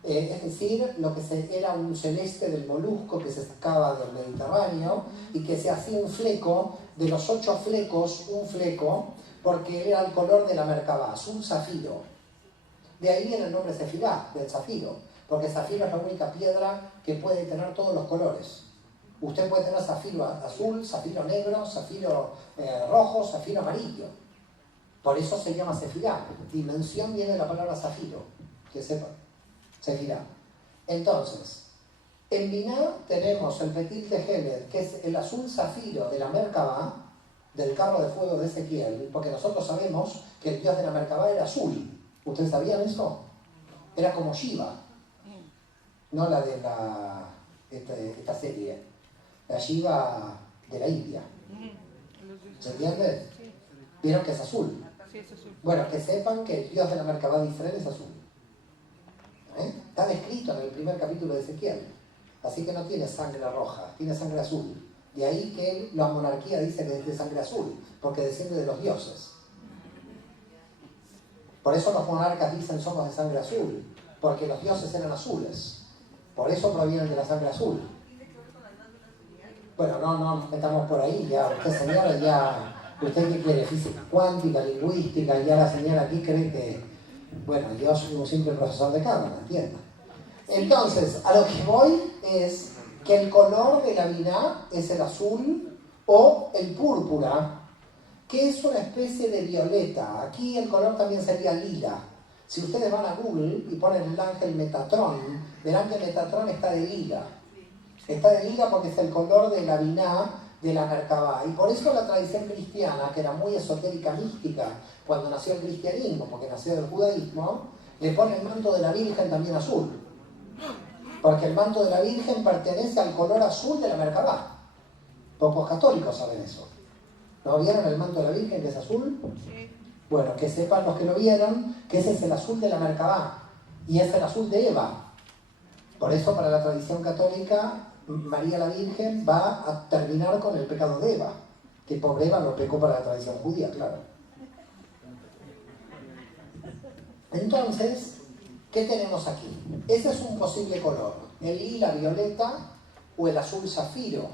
Es decir, lo que era un celeste del molusco que se sacaba del Mediterráneo y que se hacía un fleco, de los 8 flecos, un fleco, porque era el color de la Merkabá, azul zafiro. De ahí viene el nombre Sefirá, del zafiro, porque zafiro es la única piedra que puede tener todos los colores. Usted puede tener zafiro azul, zafiro negro, zafiro rojo, zafiro amarillo. Por eso se llama Sefirá. Dimensión viene de la palabra zafiro, que sepan. Sefirá. Entonces, en Binah tenemos el Petil Tehelet, que es el azul zafiro de la Merkabá, del carro de fuego de Ezequiel, porque nosotros sabemos que el dios de la Merkabá era azul. ¿Ustedes sabían eso? Era como Shiva, no la de esta serie, la Shiva de la India. ¿Se entiende? ¿Vieron que es azul? Bueno, que sepan que el dios de la Merkabá de Israel es azul. Está descrito en el primer capítulo de Ezequiel. Así que no tiene sangre roja, tiene sangre azul. De ahí que la monarquía dice que es de sangre azul, porque desciende de los dioses. Por eso los monarcas dicen somos de sangre azul, porque los dioses eran azules. Por eso provienen de la sangre azul. Bueno, no nos metamos por ahí, ya usted señora, ya, usted qué quiere, física cuántica, lingüística, ya la señora aquí cree que, bueno, yo soy un simple profesor de cámara, entienda. Entonces, a lo que voy es que el color de la Binah es el azul o el púrpura, que es una especie de violeta. Aquí el color también sería lila. Si ustedes van a Google y ponen el ángel Metatron, verán que Metatron está de lila. Está de lila porque es el color de la Binah de la Merkabá. Y por eso la tradición cristiana, que era muy esotérica, mística, cuando nació el cristianismo, porque nació del judaísmo, le pone el manto de la Virgen también azul. Porque el manto de la Virgen pertenece al color azul de la Merkabá. Pocos católicos saben eso. ¿No vieron el manto de la Virgen que es azul? Sí. Bueno, que sepan los que lo vieron que ese es el azul de la Merkabá y es el azul de Eva. Por eso para la tradición católica María la Virgen va a terminar con el pecado de Eva, que por Eva no pecó para la tradición judía, claro. Entonces, ¿qué tenemos aquí? Ese es un posible color, el lila violeta o el azul zafiro.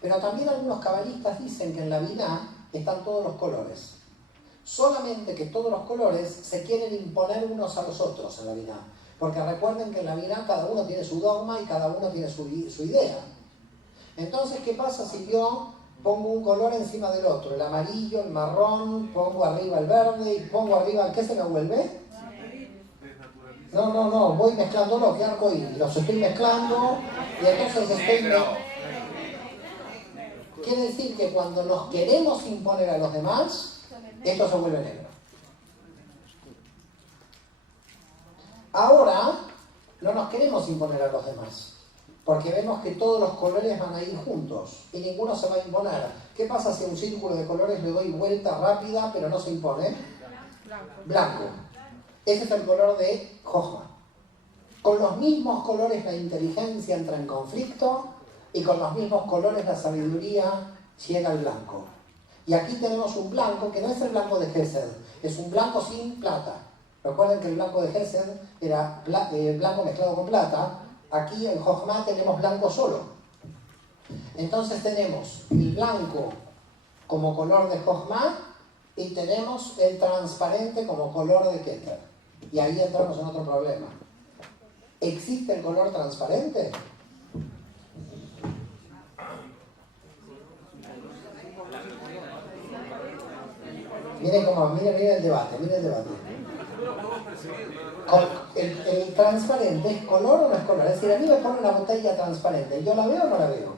Pero también algunos cabalistas dicen que en la Binah están todos los colores. Solamente que todos los colores se quieren imponer unos a los otros en la Binah. Porque recuerden que en la Binah cada uno tiene su dogma y cada uno tiene su idea. Entonces, ¿qué pasa si yo pongo un color encima del otro? El amarillo, el marrón, pongo arriba el verde y pongo arriba el... ¿Qué se me vuelve? No, voy mezclándolo, que arcoíris. Los estoy mezclando y entonces Quiere decir que cuando nos queremos imponer a los demás, esto se vuelve negro. Ahora no nos queremos imponer a los demás, porque vemos que todos los colores van a ir juntos y ninguno se va a imponer. ¿Qué pasa si a un círculo de colores le doy vuelta rápida pero no se impone? Blanco. Ese es el color de Jochma. Con los mismos colores la inteligencia entra en conflicto y con los mismos colores la sabiduría llega al blanco. Y aquí tenemos un blanco que no es el blanco de Gesed, es un blanco sin plata. Recuerden que el blanco de Gesed era blanco mezclado con plata. Aquí en Jochma tenemos blanco solo. Entonces tenemos el blanco como color de Jochma y tenemos el transparente como color de Keter. Y ahí entramos en otro problema. ¿Existe el color transparente? Miren el debate, El transparente ¿es color o no es color? Es decir, a mí me ponen una botella transparente, ¿yo la veo o no la veo?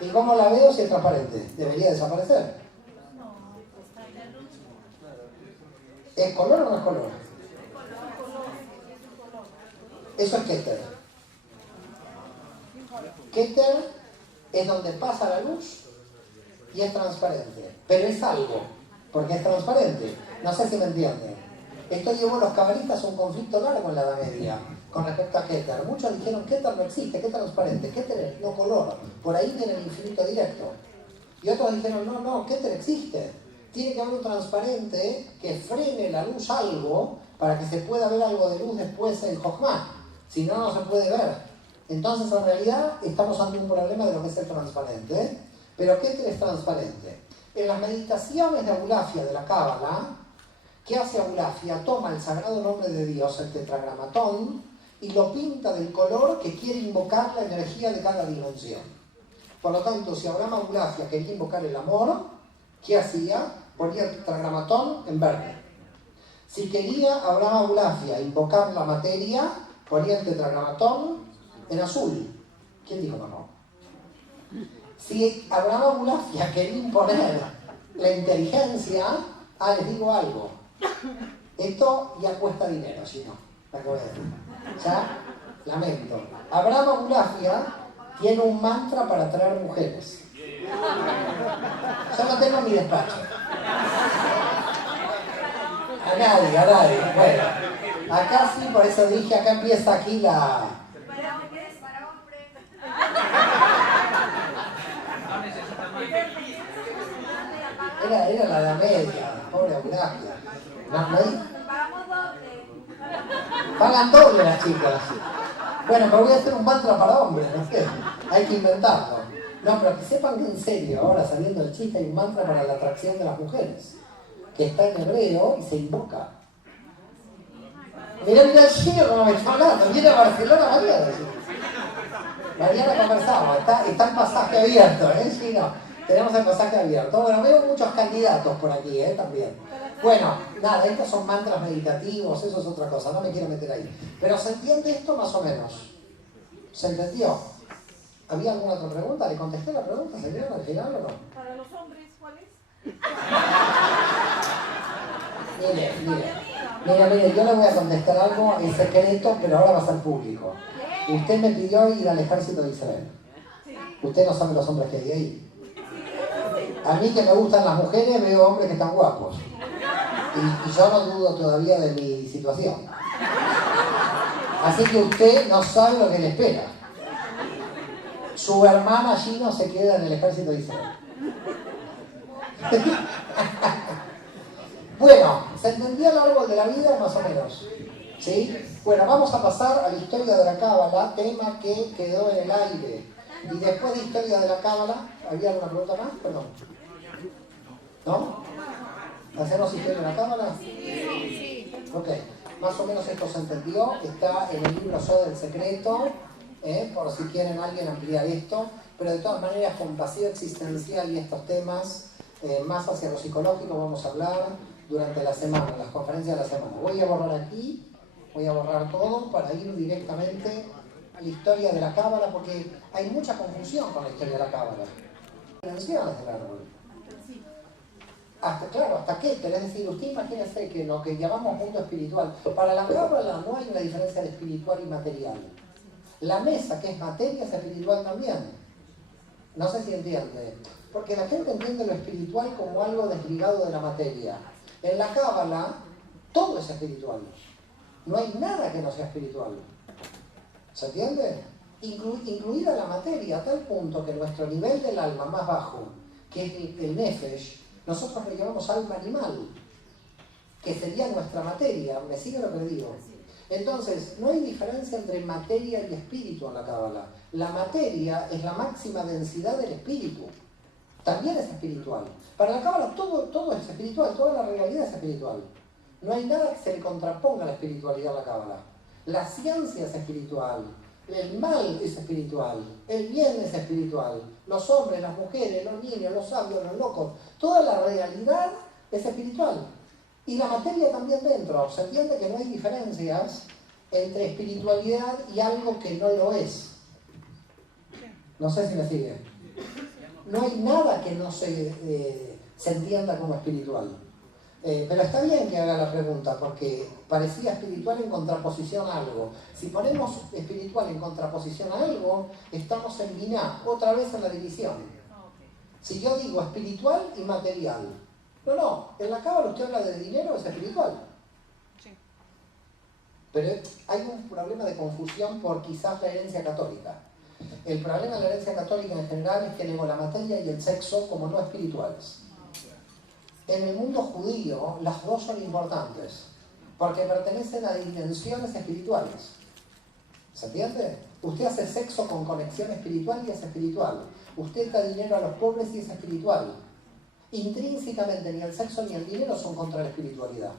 ¿Y cómo la veo si es transparente? ¿Debería desaparecer? ¿Es color o no es color? Eso es Keter. Keter es donde pasa la luz y es transparente. Pero es algo, porque es transparente. No sé si me entienden. Esto llevó a los cabalistas a un conflicto largo en la Edad Media con respecto a Keter. Muchos dijeron, Keter no existe, Keter transparente, Keter es no color. Por ahí viene el infinito directo. Y otros dijeron, no, Keter existe. Tiene que haber un transparente que frene la luz algo para que se pueda ver algo de luz después en Jochma. Si no, no se puede ver. Entonces, en realidad, estamos ante un problema de lo que es el transparente. Pero Keter es transparente. En las meditaciones de Abulafia de la Cábala, ¿qué hace Abulafia? Toma el sagrado nombre de Dios, el tetragramatón, y lo pinta del color que quiere invocar la energía de cada dimensión. Por lo tanto, si Abraham Abulafia quería invocar el amor, ¿qué hacía? Ponía el tetragramatón en verde. Si quería Abraham Abulafia invocar la materia, ponía el tetragramatón en azul. ¿Quién dijo no? Si Abraham Abulafia quería imponer la inteligencia, les digo algo. Esto ya cuesta dinero, si no. ¿Me acuerdo? Ya, lamento. Abraham Abulafia tiene un mantra para atraer mujeres. Yo lo tengo en mi despacho. A nadie. Bueno, acá sí, por eso dije, acá empieza aquí la... Para hombres. Era la Edad Media, pobre Abulafia. Pagamos doble. Pagan doble las chicas. Bueno, pero voy a hacer un mantra para hombres, no sé. Hay que inventarlo. No, pero que sepan que en serio, ahora saliendo el chiste, hay un mantra para la atracción de las mujeres, que está en hebreo y se invoca. Mirá el chino como me está hablando, viene a Barcelona mañana. Mañana conversamos, está el pasaje abierto, chino. Tenemos el pasaje abierto. Bueno, veo muchos candidatos por aquí, también. Bueno, nada, estos son mantras meditativos, eso es otra cosa, no me quiero meter ahí. Pero ¿se entiende esto más o menos? ¿Se entendió? ¿Había alguna otra pregunta? ¿Le contesté la pregunta, señora, al final o no? Para los hombres, ¿cuál es? Mire, yo le voy a contestar algo en secreto, pero ahora va a ser público. Usted me pidió ir al ejército de Israel. Usted no sabe los hombres que hay ahí. A mí que me gustan las mujeres, veo hombres que están guapos. Y yo no dudo todavía de mi situación. Así que usted no sabe lo que le espera. Su hermana allí no se queda en el ejército de Israel. Bueno, ¿se entendió el árbol de la vida más o menos? ¿Sí? Bueno, vamos a pasar a la historia de la Cábala, tema que quedó en el aire. Y después de historia de la Cábala, ¿había alguna pregunta más? Perdón. ¿No? ¿Hacemos historia de la Cábala? Sí. Ok, más o menos esto se entendió. Está en el libro Yo del Secreto, por si quieren alguien ampliar esto. Pero de todas maneras, con vacío existencial y estos temas, más hacia lo psicológico, vamos a hablar durante la semana, las conferencias de la semana. Voy a borrar aquí, voy a borrar todo para ir directamente a la historia de la Cábala, porque hay mucha confusión con la historia de la Cábala. Dimensiones del árbol. Hasta Keter, es decir, usted imagínese que lo que llamamos mundo espiritual, para la Cábala no hay una diferencia de espiritual y material. La mesa, que es materia, es espiritual también. No sé si entiende. Porque la gente entiende lo espiritual como algo desligado de la materia. En la Cábala, todo es espiritual. No hay nada que no sea espiritual. ¿Se entiende? Incluida la materia, a tal punto que nuestro nivel del alma más bajo, que es el nefesh, nosotros le llamamos alma animal, que sería nuestra materia. ¿Me sigue lo que digo? Entonces, no hay diferencia entre materia y espíritu en la Cábala. La materia es la máxima densidad del espíritu. también es espiritual. Para la Cábala todo es espiritual, toda la realidad es espiritual. No hay nada que se le contraponga a la espiritualidad a la Cábala. La ciencia es espiritual, el mal es espiritual, el bien es espiritual, los hombres, las mujeres, los niños, los sabios, los locos, toda la realidad es espiritual. Y la materia también dentro. Se entiende que no hay diferencias entre espiritualidad y algo que no lo es. No sé si me sigue. No hay nada que no se entienda como espiritual. Pero está bien que haga la pregunta, porque parecía espiritual en contraposición a algo. Si ponemos espiritual en contraposición a algo, estamos en Biná, otra vez en la división. Si yo digo espiritual y material, no, en la Cábala usted habla de dinero, es espiritual. Pero hay un problema de confusión por quizás la herencia católica. El problema de la herencia católica en general es que negó la materia y el sexo como no espirituales. En el mundo judío, las dos son importantes, porque pertenecen a dimensiones espirituales. ¿Se entiende? Usted hace sexo con conexión espiritual y es espiritual. Usted da dinero a los pobres y es espiritual. Intrínsecamente ni el sexo ni el dinero son contra la espiritualidad.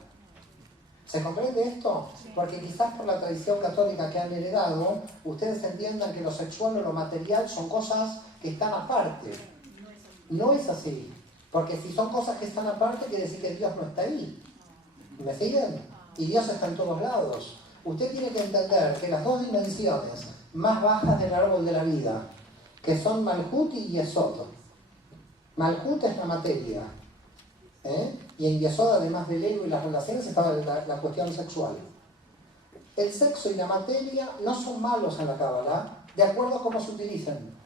¿Se comprende esto? Porque quizás por la tradición católica que han heredado, ustedes entiendan que lo sexual o lo material son cosas que están aparte. No es así. Porque si son cosas que están aparte, quiere decir que Dios no está ahí. ¿Me siguen? Y Dios está en todos lados. Usted tiene que entender que las dos dimensiones más bajas del árbol de la vida, que son Malhut y Yesod. Malhut es la materia. Y en Yesod, además del ego y las relaciones, estaba la cuestión sexual. El sexo y la materia no son malos en la Cábala, de acuerdo a cómo se utilicen.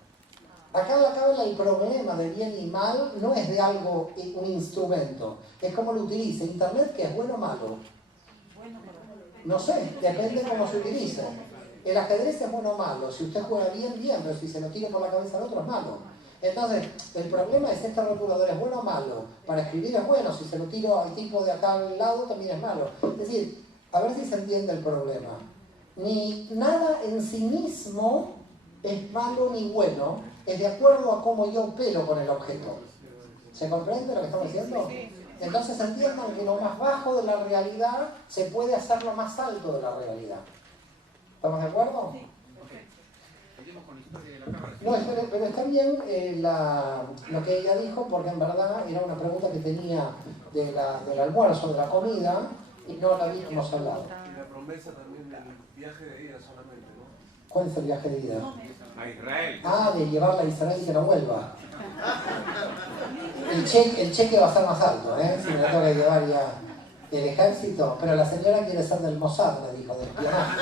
Acá en la Cábala el problema de bien y mal no es de algo, un instrumento, es cómo lo utilice. Internet, ¿qué es bueno o malo? No sé, depende de cómo se utilice. El ajedrez es bueno o malo, si usted juega bien, bien, pero si se lo tira por la cabeza al otro es malo. Entonces, el problema es este rotulador, ¿es bueno o malo? Para escribir es bueno, si se lo tiro al tipo de acá al lado también es malo. Es decir, a ver si se entiende el problema. Ni nada en sí mismo es malo ni bueno, es de acuerdo a cómo yo opero con el objeto. ¿Se comprende lo que estamos diciendo? Entonces entiendan que lo más bajo de la realidad se puede hacer lo más alto de la realidad. ¿Estamos de acuerdo? No, pero está bien lo que ella dijo, porque en verdad era una pregunta que tenía del almuerzo, de la comida, y no la habíamos hablado. Y la promesa también del viaje de ida solamente, ¿no? ¿Cuál es el viaje de ida? A Israel. Ah, de llevarla a Israel y que no vuelva. El cheque va a ser más alto, si me tengo que llevar ya el ejército. Pero la señora quiere ser del Mossad, me dijo, del espionaje.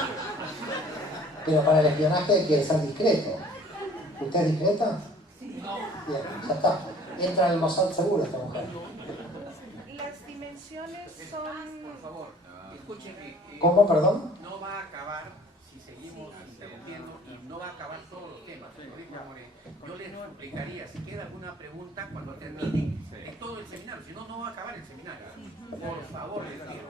Pero para el espionaje hay que ser discreto. ¿Usted es discreta? Sí. Bien, ya está. Entra en el Mossad seguro esta mujer. Las dimensiones son... Por favor, escúcheme. ¿Cómo, perdón? No va a acabar si seguimos interrumpiendo y no va a acabar todos los temas. Yo les explicaría, si queda alguna pregunta cuando termine todo el seminario. Si no, no va a acabar el seminario. Por favor, les pido.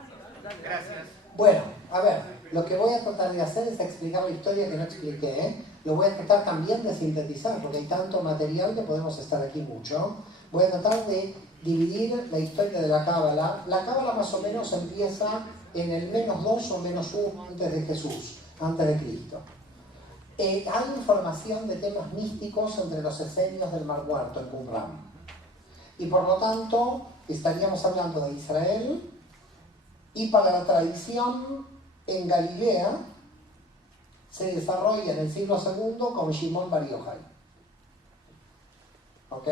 Gracias. Bueno, a ver, lo que voy a tratar de hacer es explicar la historia que no expliqué. Lo voy a tratar también de sintetizar, porque hay tanto material que podemos estar aquí mucho. Voy a tratar de dividir la historia de la Cábala. La Cábala más o menos empieza en el -2 o -1 antes de Jesús, antes de Cristo. Hay información de temas místicos entre los esenios del Mar Muerto en Qumran. Y por lo tanto, estaríamos hablando de Israel, y para la tradición en Galilea se desarrolla en el siglo II con Shimon Bar Yochai. ¿Ok?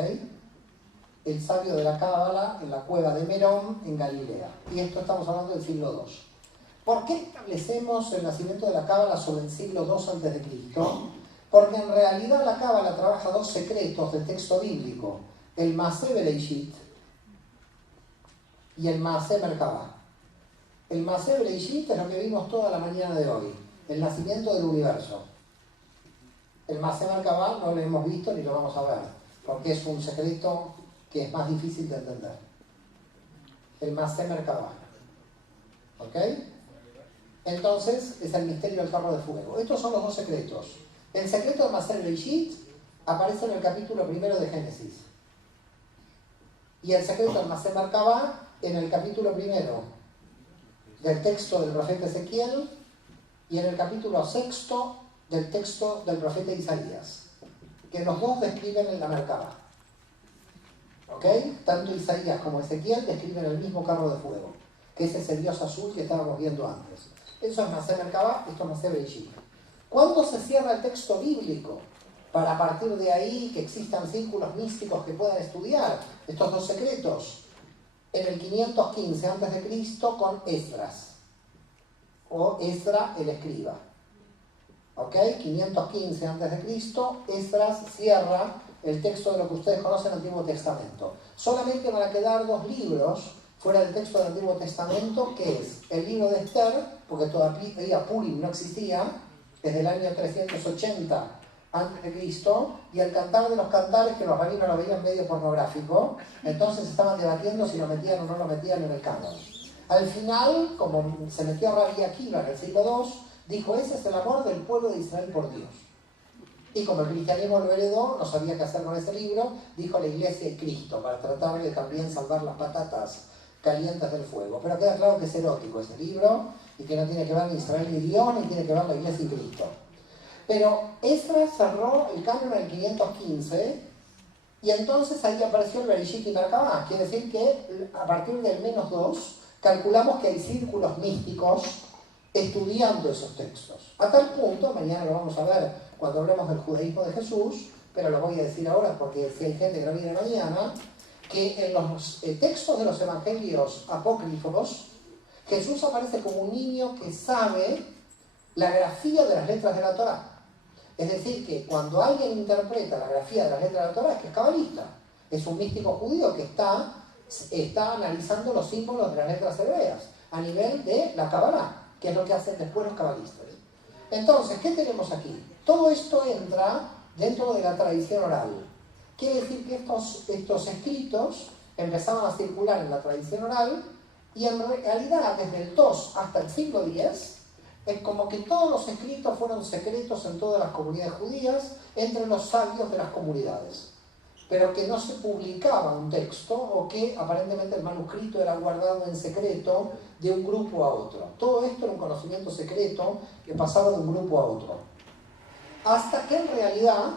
El sabio de la Cábala en la cueva de Merón en Galilea. Y esto estamos hablando del siglo II. ¿Por qué establecemos el nacimiento de la Cábala sobre el siglo II a.C.? Porque en realidad la Cábala trabaja dos secretos del texto bíblico: el Maaseh Bereishit y el Maaseh Merkabah. El Maaseh Bereishit es lo que vimos toda la mañana de hoy, el nacimiento del universo. El Maaseh Merkabah no lo hemos visto ni lo vamos a ver, porque es un secreto que es más difícil de entender. El Maaseh Merkabah. ¿Ok? Entonces, es el misterio del carro de fuego. Estos son los dos secretos. El secreto de Maaseh Bereishit aparece en el capítulo 1 de Génesis. y el secreto del Masé Merkabah en el capítulo 1 del texto del profeta Ezequiel y en el capítulo 6 del texto del profeta Isaías, que los dos describen en la Merkabah. ¿Ok? Tanto Isaías como Ezequiel describen el mismo carro de fuego, que es ese dios azul que estábamos viendo antes. Eso es Masé Merkabah, esto es Masé Bereshit. ¿Cuándo se cierra el texto bíblico? Para a partir de ahí que existan círculos místicos que puedan estudiar estos dos secretos. En el 515 a.C. con Esdras, o Esdra el escriba. ¿Ok? 515 a.C., Esdras cierra el texto de lo que ustedes conocen el Antiguo Testamento. Solamente van a quedar dos libros fuera del texto del Antiguo Testamento, que es el libro de Esther, porque todavía Purim no existía, desde el año 380 a.C., y el Cantar de los Cantares, que los rabinos lo veían medio pornográfico, entonces estaban debatiendo si lo metían o no lo metían en el canon. Al final, como se metió Rabbi Akiva en el siglo II, dijo, ese es el amor del pueblo de Israel por Dios. Y como el cristianismo lo heredó, no sabía qué hacer con ese libro, dijo la Iglesia y Cristo, para tratar de también salvar las patatas calientes del fuego. Pero queda claro que es erótico ese libro, y que no tiene que ver ni Israel ni Dios, ni tiene que ver la Iglesia y Cristo. Pero Esdras cerró el canon en el 515, y entonces ahí apareció el Bereshit y Merkabah. Quiere decir que a partir del -2, calculamos que hay círculos místicos estudiando esos textos. A tal punto, mañana lo vamos a ver cuando hablemos del judaísmo de Jesús, pero lo voy a decir ahora porque si hay gente que no viene mañana, que en los textos de los evangelios apócrifos, Jesús aparece como un niño que sabe la grafía de las letras de la Torá. Es decir, que cuando alguien interpreta la grafía de las letras de la Torá es que es cabalista. Es un místico judío que está analizando los símbolos de las letras hebreas a nivel de la Kabbalah, que es lo que hacen después los cabalistas. Entonces, ¿qué tenemos aquí? Todo esto entra dentro de la tradición oral. Quiere decir que estos escritos empezaban a circular en la tradición oral y en realidad desde el 2 hasta el siglo X es como que todos los escritos fueron secretos en todas las comunidades judías entre los sabios de las comunidades, pero que no se publicaba un texto o que aparentemente el manuscrito era guardado en secreto de un grupo a otro. Todo esto era un conocimiento secreto que pasaba de un grupo a otro. Hasta que en realidad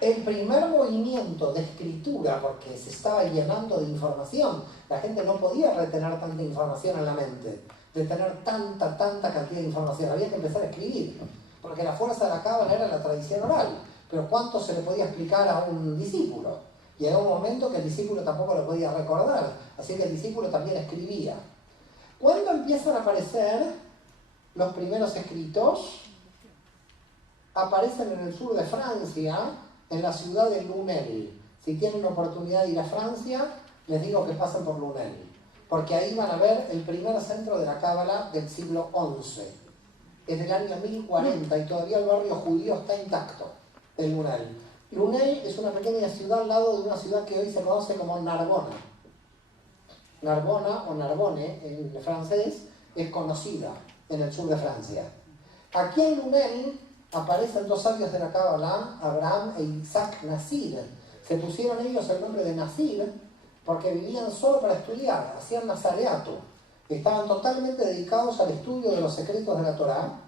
el primer movimiento de escritura, porque se estaba llenando de información, la gente no podía retener tanta información en la mente, de tener tanta cantidad de información, había que empezar a escribir, porque la fuerza de la cábala era la tradición oral, pero ¿cuánto se le podía explicar a un discípulo? Llegó un momento que el discípulo tampoco lo podía recordar, así que el discípulo también escribía. ¿Cuándo empiezan a aparecer los primeros escritos? Aparecen en el sur de Francia, en la ciudad de Lunel. Si tienen la oportunidad de ir a Francia, les digo que pasen por Lunel, porque ahí van a ver el primer centro de la cábala del siglo XI. Es del año 1040 y todavía el barrio judío está intacto, el Lunel. Lunel es una pequeña ciudad al lado de una ciudad que hoy se conoce como Narbona. Narbona o Narbonne en francés es conocida en el sur de Francia. Aquí en Lunel aparecen dos sabios de la cábala, Abraham e Isaac Nasir. Se pusieron ellos el nombre de Nasir porque vivían solo para estudiar, hacían nazareato. Estaban totalmente dedicados al estudio de los secretos de la Torá,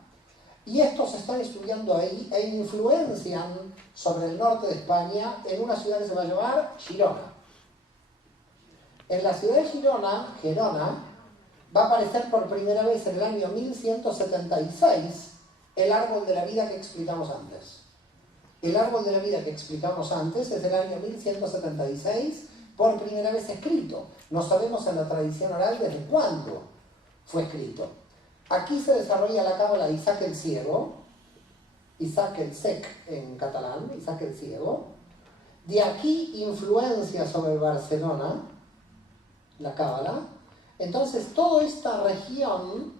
y estos están estudiando ahí e influencian sobre el norte de España en una ciudad que se va a llamar Girona. En la ciudad de Gerona, va a aparecer por primera vez en el año 1176 el árbol de la vida que explicamos antes. El árbol de la vida que explicamos antes es del año 1176, por primera vez escrito. No sabemos en la tradición oral desde cuándo fue escrito. Aquí se desarrolla la cábala de Isaac el Ciego, Isaac el Sec en catalán, Isaac el Ciego. De aquí influencia sobre Barcelona, la cábala. Entonces toda esta región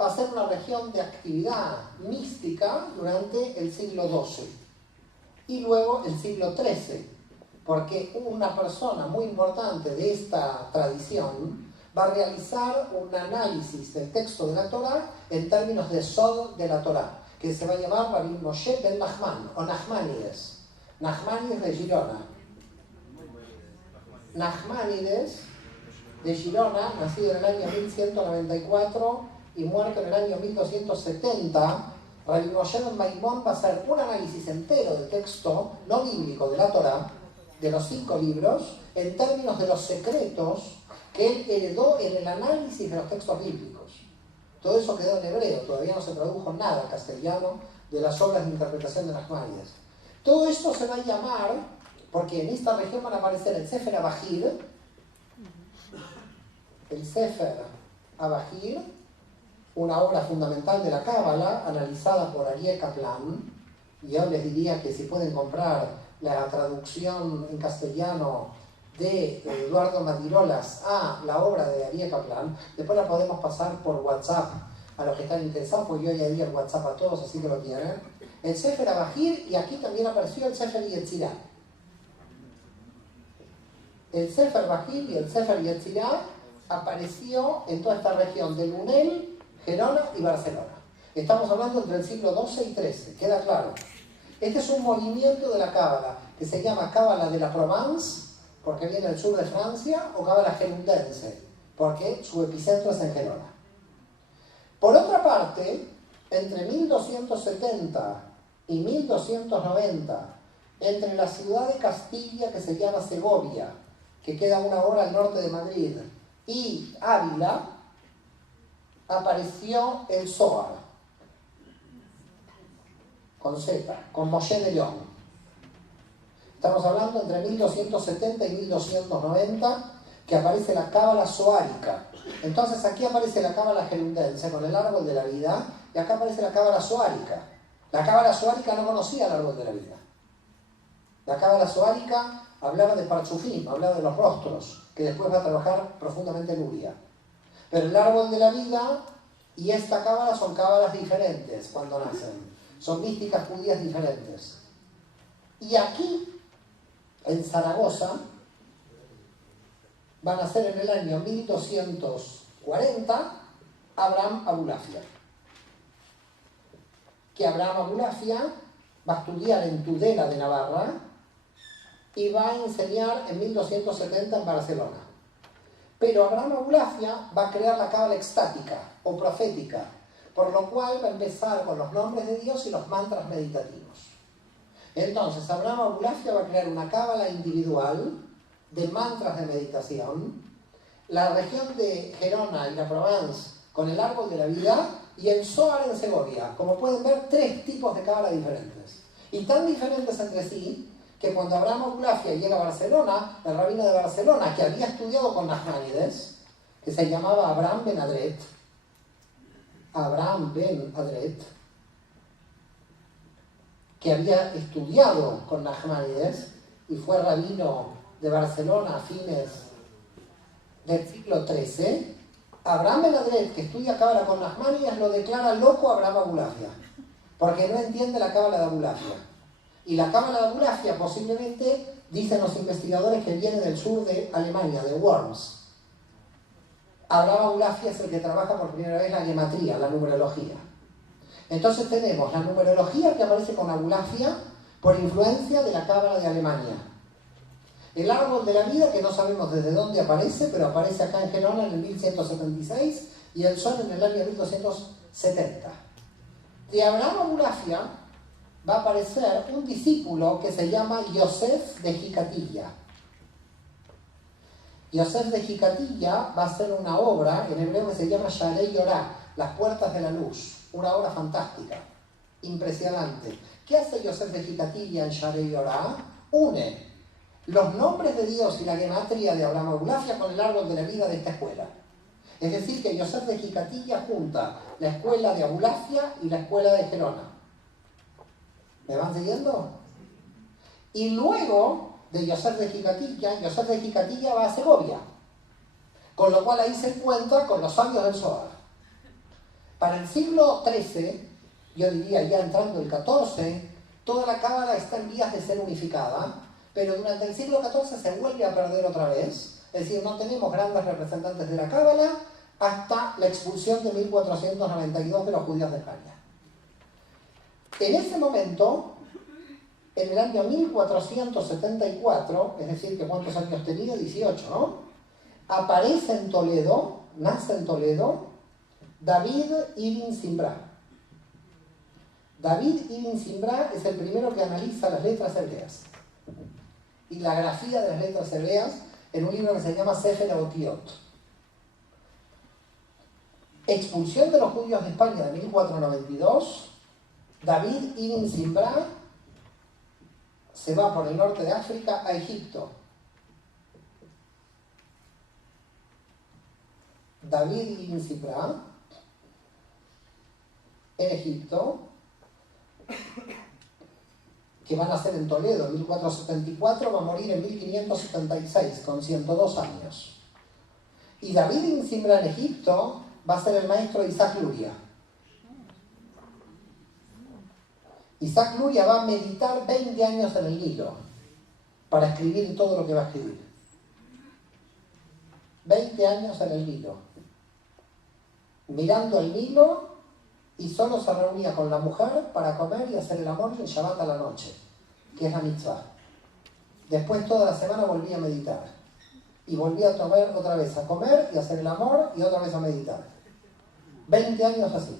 va a ser una región de actividad mística durante el siglo XII y luego el siglo XIII, porque una persona muy importante de esta tradición va a realizar un análisis del texto de la Torá en términos de Sod de la Torá, que se va a llamar Rabbi Moshe ben Nachman, o Nachmanides de Girona. Nachmanides de Girona, nacido en el año 1194 y muerto en el año 1270, Rabbi Moshe ben Maimón va a hacer un análisis entero del texto no bíblico de la Torá, de los 5 libros, en términos de los secretos que él heredó en el análisis de los textos bíblicos. Todo eso quedó en hebreo, todavía no se tradujo nada al castellano de las obras de interpretación de Nachmanides. Todo esto se va a llamar, porque en esta región van a aparecer el Sefer Abahir, una obra fundamental de la Cábala, analizada por Aryeh Kaplan, y yo les diría que si pueden comprar la traducción en castellano de Eduardo Madirolas a la obra de Aryeh Kaplan, después la podemos pasar por WhatsApp a los que están interesados, porque yo ya di el WhatsApp a todos, así que lo tienen. El Sefer Abahir, y aquí también apareció el Sefer Yetzirah. El Sefer Abahir y el Sefer Yetzirah apareció en toda esta región de Lunel, Gerona y Barcelona. Estamos hablando entre el siglo XII y XIII, queda claro. Este es un movimiento de la Cábala que se llama Cábala de la Provence, porque viene del sur de Francia, o Cábala gerundense, porque su epicentro es en Gerona. Por otra parte, entre 1270 y 1290, entre la ciudad de Castilla, que se llama Segovia, que queda una hora al norte de Madrid, y Ávila, apareció el Zohar, con Z, con Moshe de León. Estamos hablando entre 1270 y 1290, que aparece la Cábala zoárica. Entonces aquí aparece la Cábala gerundense con el árbol de la vida, y acá aparece la Cábala zoárica. La Cábala zoárica no conocía el árbol de la vida. La Cábala zoárica hablaba de Parchufim, hablaba de los rostros, que después va a trabajar profundamente en Uria. Pero el árbol de la vida y esta cábala son cábalas diferentes cuando nacen. Son místicas judías diferentes. Y aquí, en Zaragoza, van a nacer en el año 1240 Abraham Abulafia. Que Abraham Abulafia va a estudiar en Tudela de Navarra y va a enseñar en 1270 en Barcelona. Pero Abraham Abulafia va a crear la cábala extática o profética, por lo cual va a empezar con los nombres de Dios y los mantras meditativos. Entonces, Abraham Abulafia va a crear una cábala individual de mantras de meditación, la región de Gerona y la Provence con el árbol de la vida y el Zohar en Segovia. Como pueden ver, 3 tipos de cábala diferentes. Y tan diferentes entre sí, que cuando Abraham Abulafia llega a Barcelona, el rabino de Barcelona, que había estudiado con Nachmanides, que se llamaba Abraham ben Adret, que había estudiado con Nachmanides y fue rabino de Barcelona a fines del siglo XIII, Abraham ben Adret, que estudia cábala con Nachmanides, lo declara loco a Abraham Abulafia, porque no entiende la cábala de Abulafia. Y la cábala de Abulafia posiblemente, dicen los investigadores, que viene del sur de Alemania, de Worms. Abraham Abulafia es el que trabaja por primera vez la gematría, la numerología. Entonces tenemos la numerología que aparece con Abulafia por influencia de la cábala de Alemania. El árbol de la vida, que no sabemos desde dónde aparece, pero aparece acá en Gerona en el 1176 y el sol en el año 1270. De Abraham Abulafia va a aparecer un discípulo que se llama Yosef de Jicatilla. Yosef de Jicatilla va a hacer una obra en hebreo que se llama Sharei Yorah, las puertas de la luz, una obra fantástica, impresionante. ¿Qué hace Yosef de Jicatilla en Sharei Yorah? Une los nombres de Dios y la gematría de Abraham Abulafia con el árbol de la vida de esta escuela. Es decir, que Yosef de Jicatilla junta la escuela de Abulafia y la escuela de Gerona. ¿Me van siguiendo? Y luego de Yosef de Jicatilla va a Segovia, con lo cual ahí se encuentra con los sabios del Zohar. Para el siglo XIII, yo diría ya entrando el XIV, toda la cábala está en vías de ser unificada, pero durante el siglo XIV se vuelve a perder otra vez, es decir, no tenemos grandes representantes de la cábala hasta la expulsión de 1492 de los judíos de España. En ese momento, en el año 1474, es decir, que ¿cuántos años tenía? 18, ¿no? Aparece en Toledo, nace en Toledo, David ibn Zimbra. David ibn Zimbra es el primero que analiza las letras hebreas y la grafía de las letras hebreas en un libro que se llama Sefer Haotiot. Expulsión de los judíos de España de 1492, David ibn Zimbra se va por el norte de África a Egipto. David ibn Zimbra en Egipto, que va a nacer en Toledo en 1474, va a morir en 1576 con 102 años. Y David ibn Zimbra en Egipto va a ser el maestro de Isaac Luria. Isaac Luria va a meditar 20 años en el Nilo para escribir todo lo que va a escribir. 20 años en el Nilo, mirando el Nilo, y solo se reunía con la mujer para comer y hacer el amor en Shabbat a la noche, que es la mitzvah. Después toda la semana volvía a meditar y volvía a tomar otra vez a comer y a hacer el amor y otra vez a meditar. 20 años así.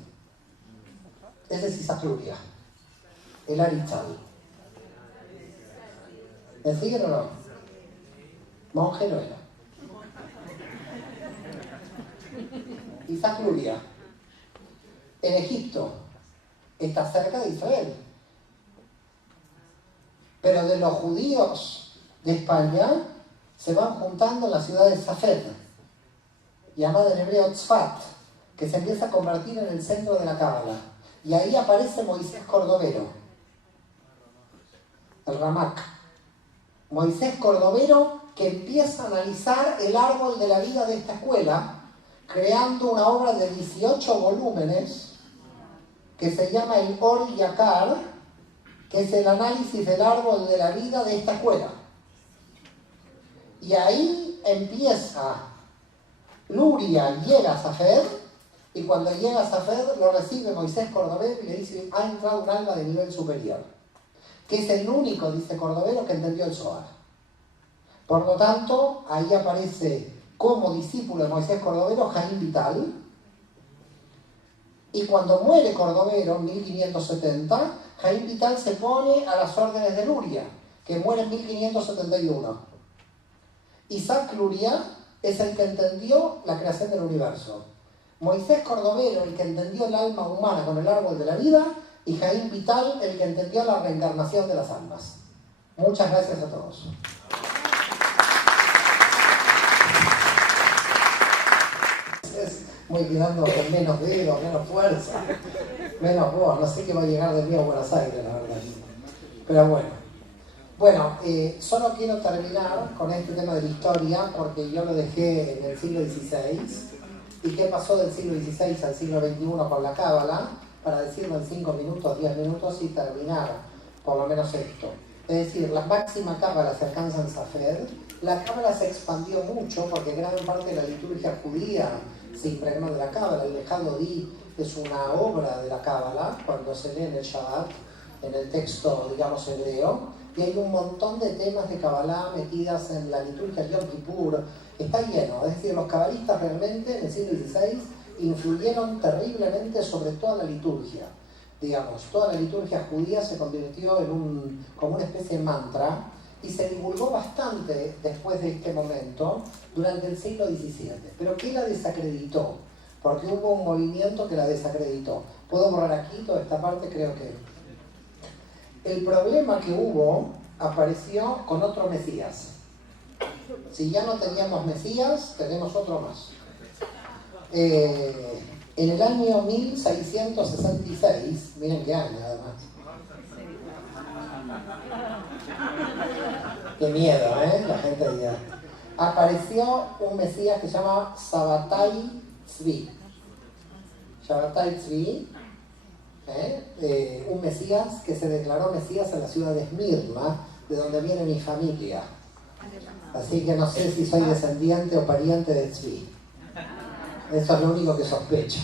Ese es Isaac Luria, el Aritzal. ¿Me siguen o no? Monje no era. Isaac Luria, en Egipto, está cerca de Israel. Pero de los judíos de España se van juntando en la ciudad de Safed, llamada en hebreo Tzfat, que se empieza a convertir en el centro de la Cábala. Y ahí aparece Moisés Cordovero, el Ramak. Moisés Cordovero, que empieza a analizar el árbol de la vida de esta escuela, creando una obra de 18 volúmenes que se llama el Or Yakar, que es el análisis del árbol de la vida de esta escuela. Y ahí empieza Luria, llega a Safed, y cuando llega a Safed lo recibe Moisés Cordovero y le dice: ha entrado un alma de nivel superior, que es el único, dice Cordovero, que entendió el Zohar. Por lo tanto, ahí aparece como discípulo de Moisés Cordovero Jaime Vital, y cuando muere Cordovero en 1570, Jaime Vital se pone a las órdenes de Luria, que muere en 1571. Isaac Luria es el que entendió la creación del universo. Moisés Cordovero, el que entendió el alma humana con el árbol de la vida, y Jaime Vital, el que entendió la reencarnación de las almas. Muchas gracias a todos. Voy quedando con menos dedos, menos fuerza, menos voz. No sé qué va a llegar de mí a Buenos Aires, la verdad. Pero bueno, solo quiero terminar con este tema de la historia, porque yo lo dejé en el siglo XVI. ¿Y qué pasó del siglo XVI al siglo XXI con la Cábala? Para decirlo en 5 minutos, 10 minutos y terminar por lo menos esto. Es decir, la máxima Cábala se alcanza en Safed. La Cábala se expandió mucho porque gran parte de la liturgia judía se impregnó de la Cábala. El Lejado Di es una obra de la Cábala cuando se lee en el Shabbat, en el texto, digamos, hebreo, y hay un montón de temas de Cábala metidas en la liturgia de Yom Kippur. Está lleno, es decir, los cabalistas realmente en el siglo XVI influyeron terriblemente sobre toda la liturgia. Digamos, toda la liturgia judía se convirtió en como una especie de mantra, y se divulgó bastante después de este momento, durante el siglo XVII. ¿Pero qué la desacreditó? Porque hubo un movimiento que la desacreditó. ¿Puedo borrar aquí toda esta parte? Creo que... El problema que hubo apareció con otro Mesías. Si ya no teníamos Mesías, tenemos otro más. En el año 1666, miren qué año además. Qué miedo, la gente dirá. Apareció un Mesías que se llama Sabbatai Tzvi. Sabbatai Tzvi, un Mesías que se declaró Mesías en la ciudad de Esmirna, de donde viene mi familia. Así que no sé si soy descendiente o pariente de Tzvi. Eso es lo único que sospecho.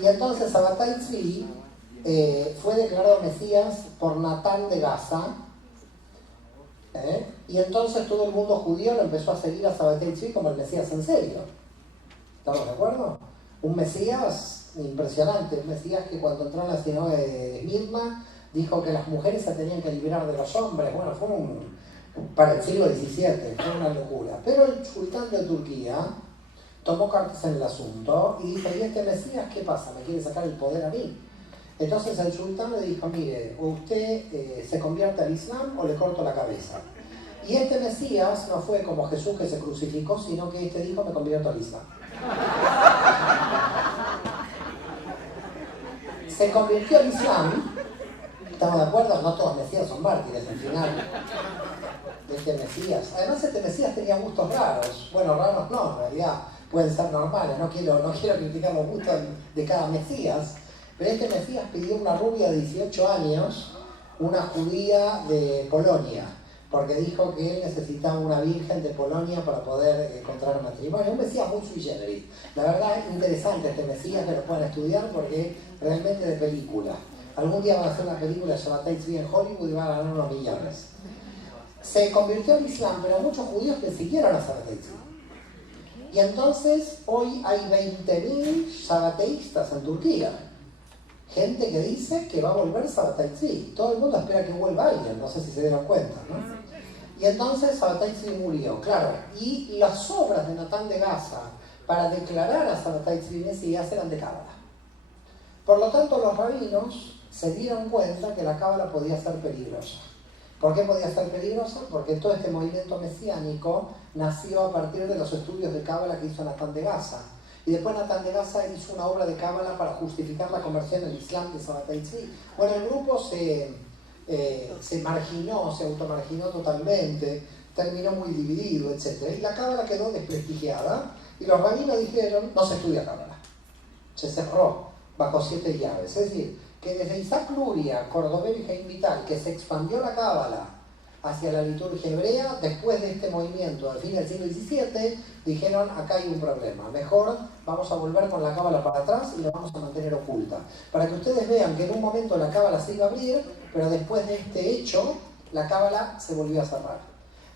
Y entonces Sabbatai Tzvi fue declarado Mesías por Natán de Gaza. Y entonces todo el mundo judío lo empezó a seguir a Sabbatai Tzvi como el Mesías en serio. ¿Estamos de acuerdo? Un Mesías impresionante, un Mesías que cuando entró en la sinagoga de Esmirna dijo que las mujeres se tenían que liberar de los hombres. Bueno, fue para el siglo XVII, fue una locura. Pero el sultán de Turquía tomó cartas en el asunto y dijo, ¿y este Mesías qué pasa? ¿Me quiere sacar el poder a mí? Entonces el sultán le dijo, mire, o usted se convierte al Islam o le corto la cabeza. Y este Mesías no fue como Jesús que se crucificó, sino que este dijo, me convierto al Islam. Se convirtió al Islam. ¿Estamos de acuerdo? No todos Mesías son mártires, al final. Este Mesías. Además, este Mesías tenía gustos raros. Bueno, raros no, en realidad pueden ser normales. No quiero criticar los gustos de cada Mesías. Pero este Mesías pidió una rubia de 18 años, una judía de Polonia, porque dijo que él necesitaba una virgen de Polonia para poder contraer matrimonio. Un Mesías muy sui generis. La verdad es interesante este Mesías, que lo puedan estudiar porque realmente de película. Algún día van a hacer una película de Sabbatai Tzvi en Hollywood y van a ganar unos millones. Se convirtió al Islam, pero muchos judíos que siguieron a Sabbatai Tzvi. Y entonces hoy hay 20.000 sabbateístas en Turquía. Gente que dice que va a volver Sabbatai Tzvi. Todo el mundo espera que vuelva alguien, no sé si se dieron cuenta, ¿no? Y entonces Sabbatai Tzvi murió, claro. Y las obras de Natán de Gaza para declarar a Sabbatai Tzvi Mesías eran de Cábala. Por lo tanto, los rabinos se dieron cuenta que la cábala podía ser peligrosa. ¿Por qué podía ser peligrosa? Porque todo este movimiento mesiánico nació a partir de los estudios de cábala que hizo Natán de Gaza. Y después Natán de Gaza hizo una obra de cábala para justificar la conversión al Islam de Sabbatai Tzvi. Bueno, el grupo se marginó, se automarginó totalmente, terminó muy dividido, etc. Y la cábala quedó desprestigiada y los rabinos dijeron, no se estudia cábala. Se cerró bajo 7 llaves. Es decir, que desde Isaac Luria, Cordovero y Jaime Vital, que se expandió la cábala hacia la liturgia hebrea, después de este movimiento del fin del siglo XVII, dijeron, acá hay un problema, mejor vamos a volver con la cábala para atrás y la vamos a mantener oculta. Para que ustedes vean que en un momento la cábala se iba a abrir, pero después de este hecho, la cábala se volvió a cerrar.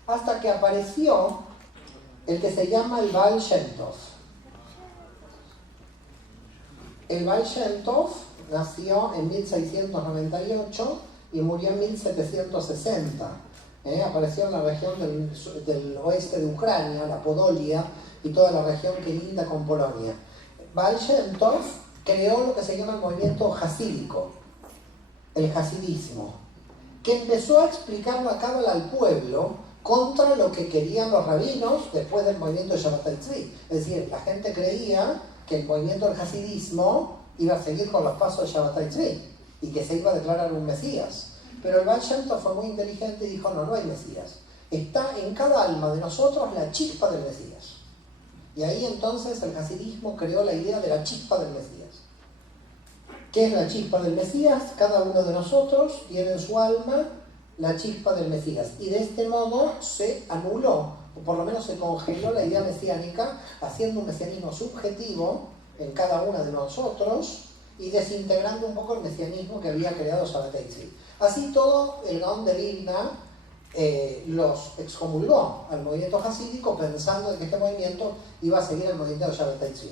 Hasta que apareció el que se llama el Baal Shem Tov. El Baal Shem Tov nació en 1698 y murió en 1760. Apareció en la región del oeste de Ucrania, la Podolia, y toda la región que linda con Polonia. Baal Shem Tov creó lo que se llama el movimiento hasídico, el hasidismo, que empezó a explicar la cábala al pueblo contra lo que querían los rabinos después del movimiento de Sabbatai Tzvi. Es decir, la gente creía que el movimiento del hasidismo iba a seguir con los pasos de Sabbatai Tzvi y que se iba a declarar un Mesías. Pero el Baal Shem Tov fue muy inteligente y dijo, no hay Mesías. Está en cada alma de nosotros la chispa del Mesías. Y ahí entonces el hasidismo creó la idea de la chispa del Mesías. ¿Qué es la chispa del Mesías? Cada uno de nosotros tiene en su alma la chispa del Mesías. Y de este modo se anuló, o por lo menos se congeló la idea mesiánica, haciendo un mesianismo subjetivo en cada una de nosotros y desintegrando un poco el mesianismo que había creado Sabbatai Tzvi. Así todo, el Gaón de Vilna los excomulgó al movimiento hasídico pensando que este movimiento iba a seguir el movimiento de Sabbatai Tzvi.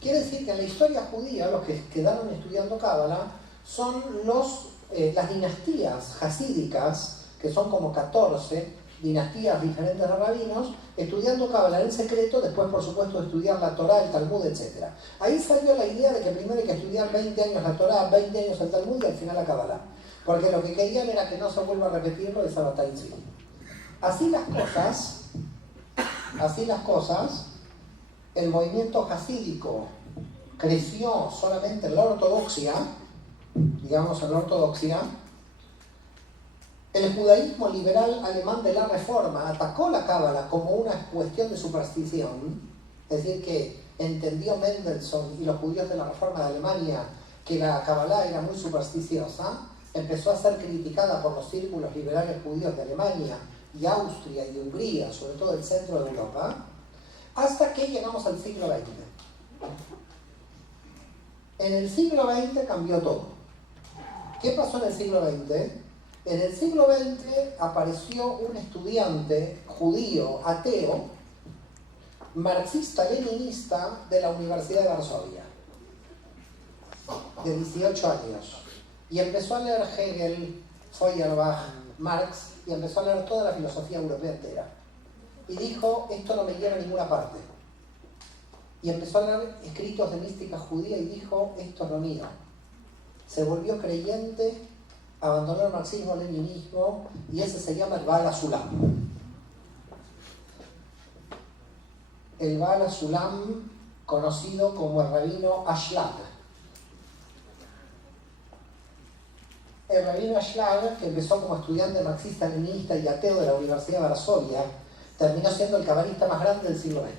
Quiere decir que en la historia judía los que quedaron estudiando cábala son las dinastías hasídicas, que son como 14 dinastías diferentes de rabinos, estudiando cábala en secreto, después por supuesto estudiar la Torá, el Talmud, etc. Ahí salió la idea de que primero hay que estudiar 20 años la Torá, 20 años el Talmud y al final la cábala. Porque lo que querían era que no se vuelva a repetir lo de Sabbatai Tzvi. Así las cosas, el movimiento hasídico creció solamente en la ortodoxia, digamos en la ortodoxia. El judaísmo liberal alemán de la Reforma atacó la cábala como una cuestión de superstición, es decir, que entendió Mendelssohn y los judíos de la Reforma de Alemania que la cábala era muy supersticiosa, empezó a ser criticada por los círculos liberales judíos de Alemania y Austria y de Hungría, sobre todo el centro de Europa, hasta que llegamos al siglo XX. En el siglo XX cambió todo. ¿Qué pasó en el siglo XX? En el siglo XX apareció un estudiante judío, ateo, marxista-leninista de la Universidad de Varsovia, de 18 años. Y empezó a leer Hegel, Feuerbach, Marx, y empezó a leer toda la filosofía europea entera. Y dijo, esto no me lleva a ninguna parte. Y empezó a leer escritos de mística judía y dijo, esto es lo mío. Se volvió creyente, abandonó el marxismo-leninismo, y ese se llama el Baal HaSulam. El Baal HaSulam, conocido como el rabino Ashlag. El rabino Ashlag, que empezó como estudiante marxista-leninista y ateo de la Universidad de Varsovia, terminó siendo el cabalista más grande del siglo XX.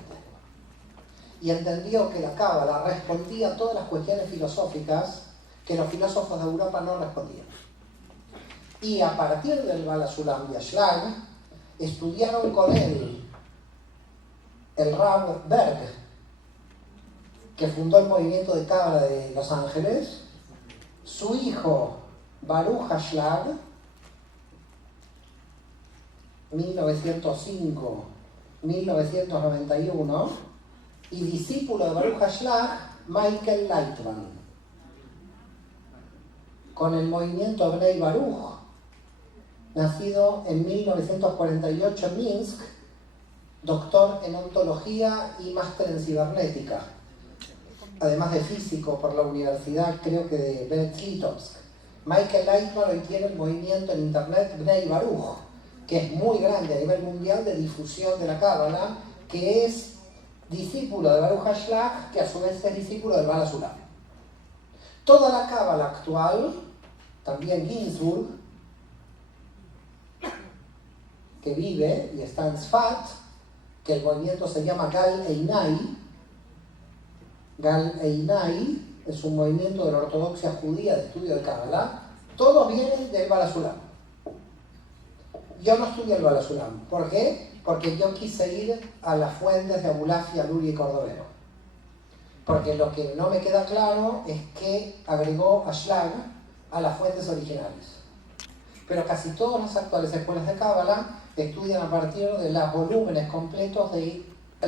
Y entendió que la cábala respondía a todas las cuestiones filosóficas que los filósofos de Europa no respondían. Y a partir del Baal HaSulam y Ashlag, estudiaron con él el Rav Berg, que fundó el movimiento de cábala de Los Ángeles, su hijo Baruch Ashlag, 1905-1991, y discípulo de Baruch Ashlag, Michael Lightman, con el movimiento Bnei Baruch, nacido en 1948 en Minsk, doctor en ontología y máster en cibernética, además de físico por la universidad, creo que de Brest-Litovsk. Michael Lightman hoy tiene el movimiento en internet Bnei Baruch, que es muy grande a nivel mundial de difusión de la cábala, que es discípulo de Baruch Ashlag, que a su vez es discípulo del Baal HaSulam. Toda la cábala actual, también Ginsburg, que vive y está en Sfat, que el movimiento se llama Gal Einai. Gal Einai es un movimiento de la ortodoxia judía de estudio de cábala. Todos vienen del Baal HaSulam. Yo no estudio el Baal HaSulam. ¿Por qué? Porque yo quise ir a las fuentes de Abulafia, Luri y Cordovero. Porque lo que no me queda claro es que agregó Ashlag a las fuentes originales. Pero casi todas las actuales escuelas de cábala estudian a partir de los volúmenes completos del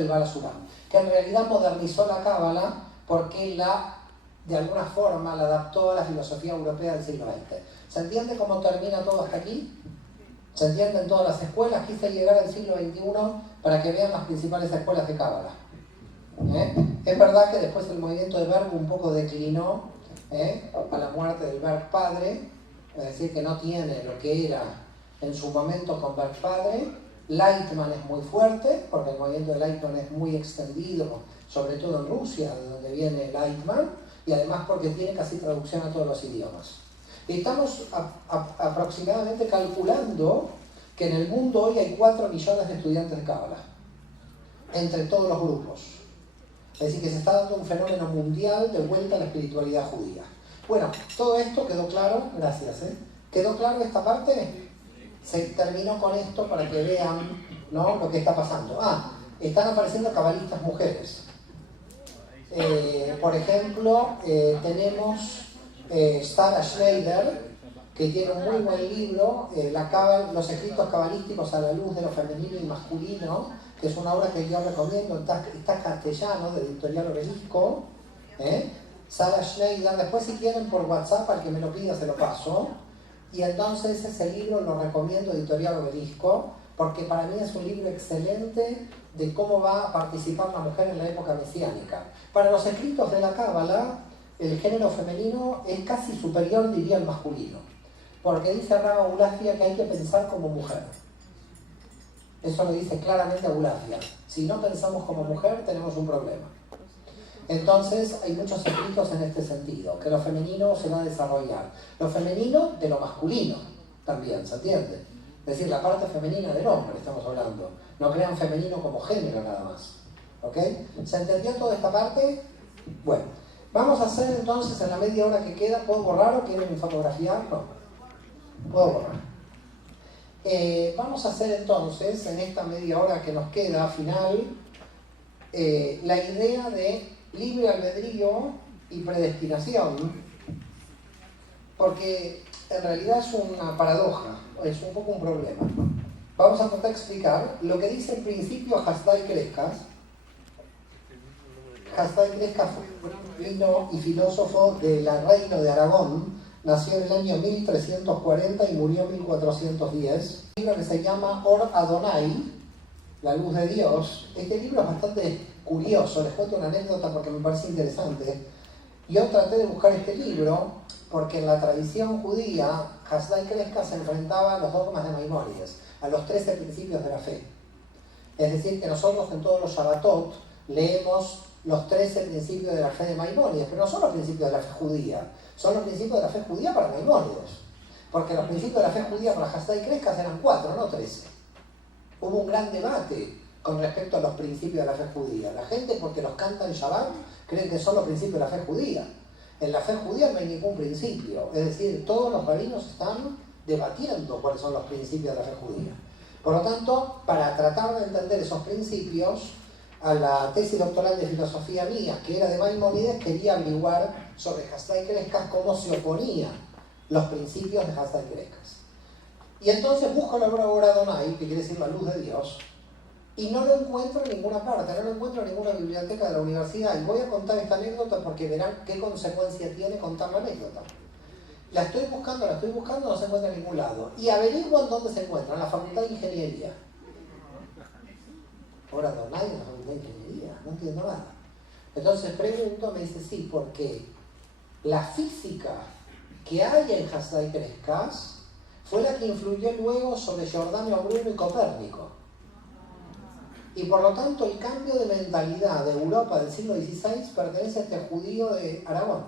Baal HaSulam, que en realidad modernizó la cábala porque de alguna forma la adaptó a la filosofía europea del siglo XX. ¿Se entiende cómo termina todo hasta aquí? ¿Se entiende en todas las escuelas? Quise llegar al siglo XXI para que vean las principales escuelas de cábala. Es verdad que después el movimiento de Berg un poco declinó a la muerte del Berg padre, es decir, que no tiene lo que era en su momento con Berg padre. Lightman es muy fuerte, porque el movimiento de Lightman es muy extendido, sobre todo en Rusia, de donde viene Lightman, y además porque tiene casi traducción a todos los idiomas. Y estamos aproximadamente calculando que en el mundo hoy hay 4 millones de estudiantes de cábala, entre todos los grupos. Es decir, que se está dando un fenómeno mundial de vuelta a la espiritualidad judía. Bueno, todo esto quedó claro, gracias. ¿Quedó claro esta parte? Se terminó con esto para que vean, ¿no?, lo que está pasando. Están apareciendo cabalistas mujeres. Por ejemplo, tenemos Sarah Schneider, que tiene un muy buen libro, los escritos cabalísticos a la luz de lo femenino y masculino, que es una obra que yo recomiendo, está castellano, de Editorial Obelisco. Sarah Schneider, después si quieren por WhatsApp, al que me lo pida se lo paso. Y entonces ese libro lo recomiendo, Editorial Obelisco, porque para mí es un libro excelente de cómo va a participar la mujer en la época mesiánica. Para los escritos de la cábala, el género femenino es casi superior, diría, al masculino, porque dice Rava Abulafia que hay que pensar como mujer. Eso lo dice claramente Abulafia. Si no pensamos como mujer, tenemos un problema. Entonces hay muchos escritos en este sentido, que lo femenino se va a desarrollar. Lo femenino de lo masculino también, ¿se entiende? Es decir, la parte femenina del hombre estamos hablando. No crean femenino como género nada más. ¿Ok? ¿Se entendió toda esta parte? Bueno, vamos a hacer entonces en la media hora que queda. ¿Puedo borrar o quieren fotografiar? No. Puedo borrar. Vamos a hacer entonces, en esta media hora que nos queda final, la idea de libre albedrío y predestinación porque en realidad es una paradoja, es un poco un problema. Vamos a intentar explicar lo que dice en principio Hasdai Crescas. Hasdai Crescas fue un rabino y filósofo del reino de Aragón, nació en el año 1340 y murió en 1410. Un libro que se llama Or Adonai, la luz de Dios. Este libro es bastante curioso, les cuento una anécdota porque me parece interesante. Yo traté de buscar este libro porque en la tradición judía, Hasdai Crescas se enfrentaba a los dogmas de Maimónides, a los 13 principios de la fe. Es decir, que nosotros en todos los Shabbatot leemos los 13 principios de la fe de Maimónides, pero no son los principios de la fe judía, son los principios de la fe judía para Maimónides. Porque los principios de la fe judía para Hasdai Crescas eran 4, no 13. Hubo un gran debate con respecto a los principios de la fe judía. La gente, porque los canta en Shabbat, cree que son los principios de la fe judía. En la fe judía no hay ningún principio. Es decir, todos los rabinos están debatiendo cuáles son los principios de la fe judía. Por lo tanto, para tratar de entender esos principios, a la tesis doctoral de filosofía mía, que era de Maimónides, quería averiguar sobre Hasdai Crescas cómo se oponía los principios de Hasdai Crescas. Y entonces busco la obra Or Adonai, que quiere decir la luz de Dios, y no lo encuentro en ninguna parte, no lo encuentro en ninguna biblioteca de la universidad. Y voy a contar esta anécdota porque verán qué consecuencia tiene contar la anécdota. La estoy buscando, no se encuentra en ningún lado. Y averiguan dónde se encuentra, en la Facultad de Ingeniería. Or Adonai en la Facultad de Ingeniería, no entiendo nada. Entonces pregunto, me dice sí, porque la física que hay en Hasdai Crescas fue la que influyó luego sobre Giordano Bruno y Copérnico. Y por lo tanto el cambio de mentalidad de Europa del siglo XVI pertenece a este judío de Aragón,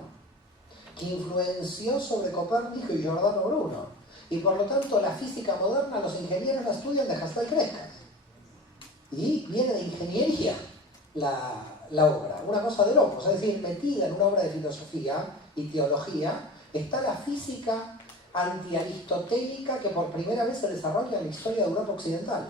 que influenció sobre Copérnico y Giordano Bruno. Y por lo tanto la física moderna los ingenieros la estudian de Hasdai Crescas. Y viene de ingeniería la obra, una cosa de locos. Es decir, metida en una obra de filosofía y teología está la física antiaristotélica que por primera vez se desarrolla en la historia de Europa Occidental.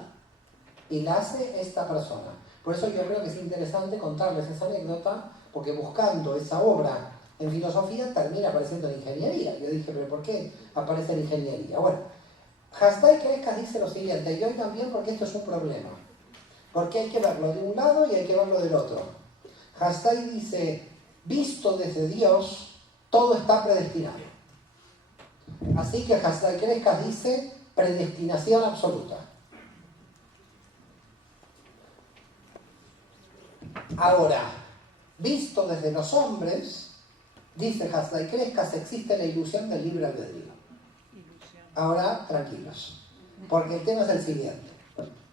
Y la hace esta persona. Por eso yo creo que es interesante contarles esa anécdota, porque buscando esa obra en filosofía termina apareciendo en ingeniería. Yo dije, ¿pero por qué aparece en ingeniería? Bueno, Hasdai Crescas dice lo siguiente, y hoy también porque esto es un problema. Porque hay que verlo de un lado y hay que verlo del otro. Hasdai dice, visto desde Dios, todo está predestinado. Así que Hasdai Crescas dice, predestinación absoluta. Ahora, visto desde los hombres, dice Hasdai Crescas, existe la ilusión del libre albedrío. Ahora, tranquilos, porque el tema es el siguiente.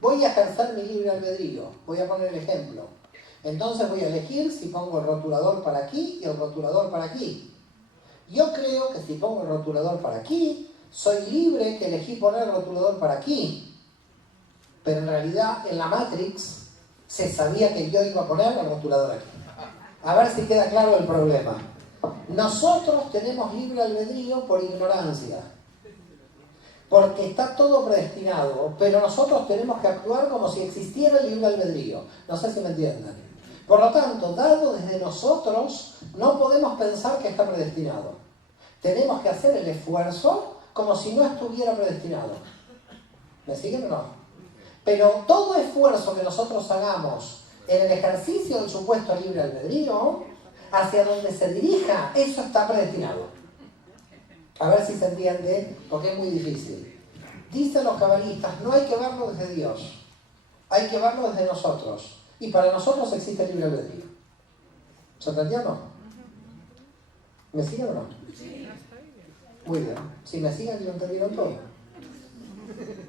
Voy a ejercer mi libre albedrío, voy a poner el ejemplo. Entonces voy a elegir si pongo el rotulador para aquí y el rotulador para aquí. Yo creo que si pongo el rotulador para aquí, soy libre que elegí poner el rotulador para aquí. Pero en realidad, en la Matrix, se sabía que yo iba a poner el rotulador aquí. A ver si queda claro el problema. Nosotros tenemos libre albedrío por ignorancia, porque está todo predestinado, pero nosotros tenemos que actuar como si existiera el libre albedrío. No sé si me entienden. Por lo tanto, dado desde nosotros, no podemos pensar que está predestinado. Tenemos que hacer el esfuerzo como si no estuviera predestinado. ¿Me siguen o no? Pero todo esfuerzo que nosotros hagamos en el ejercicio del supuesto libre albedrío, hacia donde se dirija, eso está predestinado. A ver si se entiende, porque es muy difícil. Dicen los cabalistas, no hay que verlo desde Dios, hay que verlo desde nosotros. Y para nosotros existe el libre albedrío. ¿Se entendió o no? ¿Me siguen o no? Muy bien. Si me siguen, lo entendieron todo.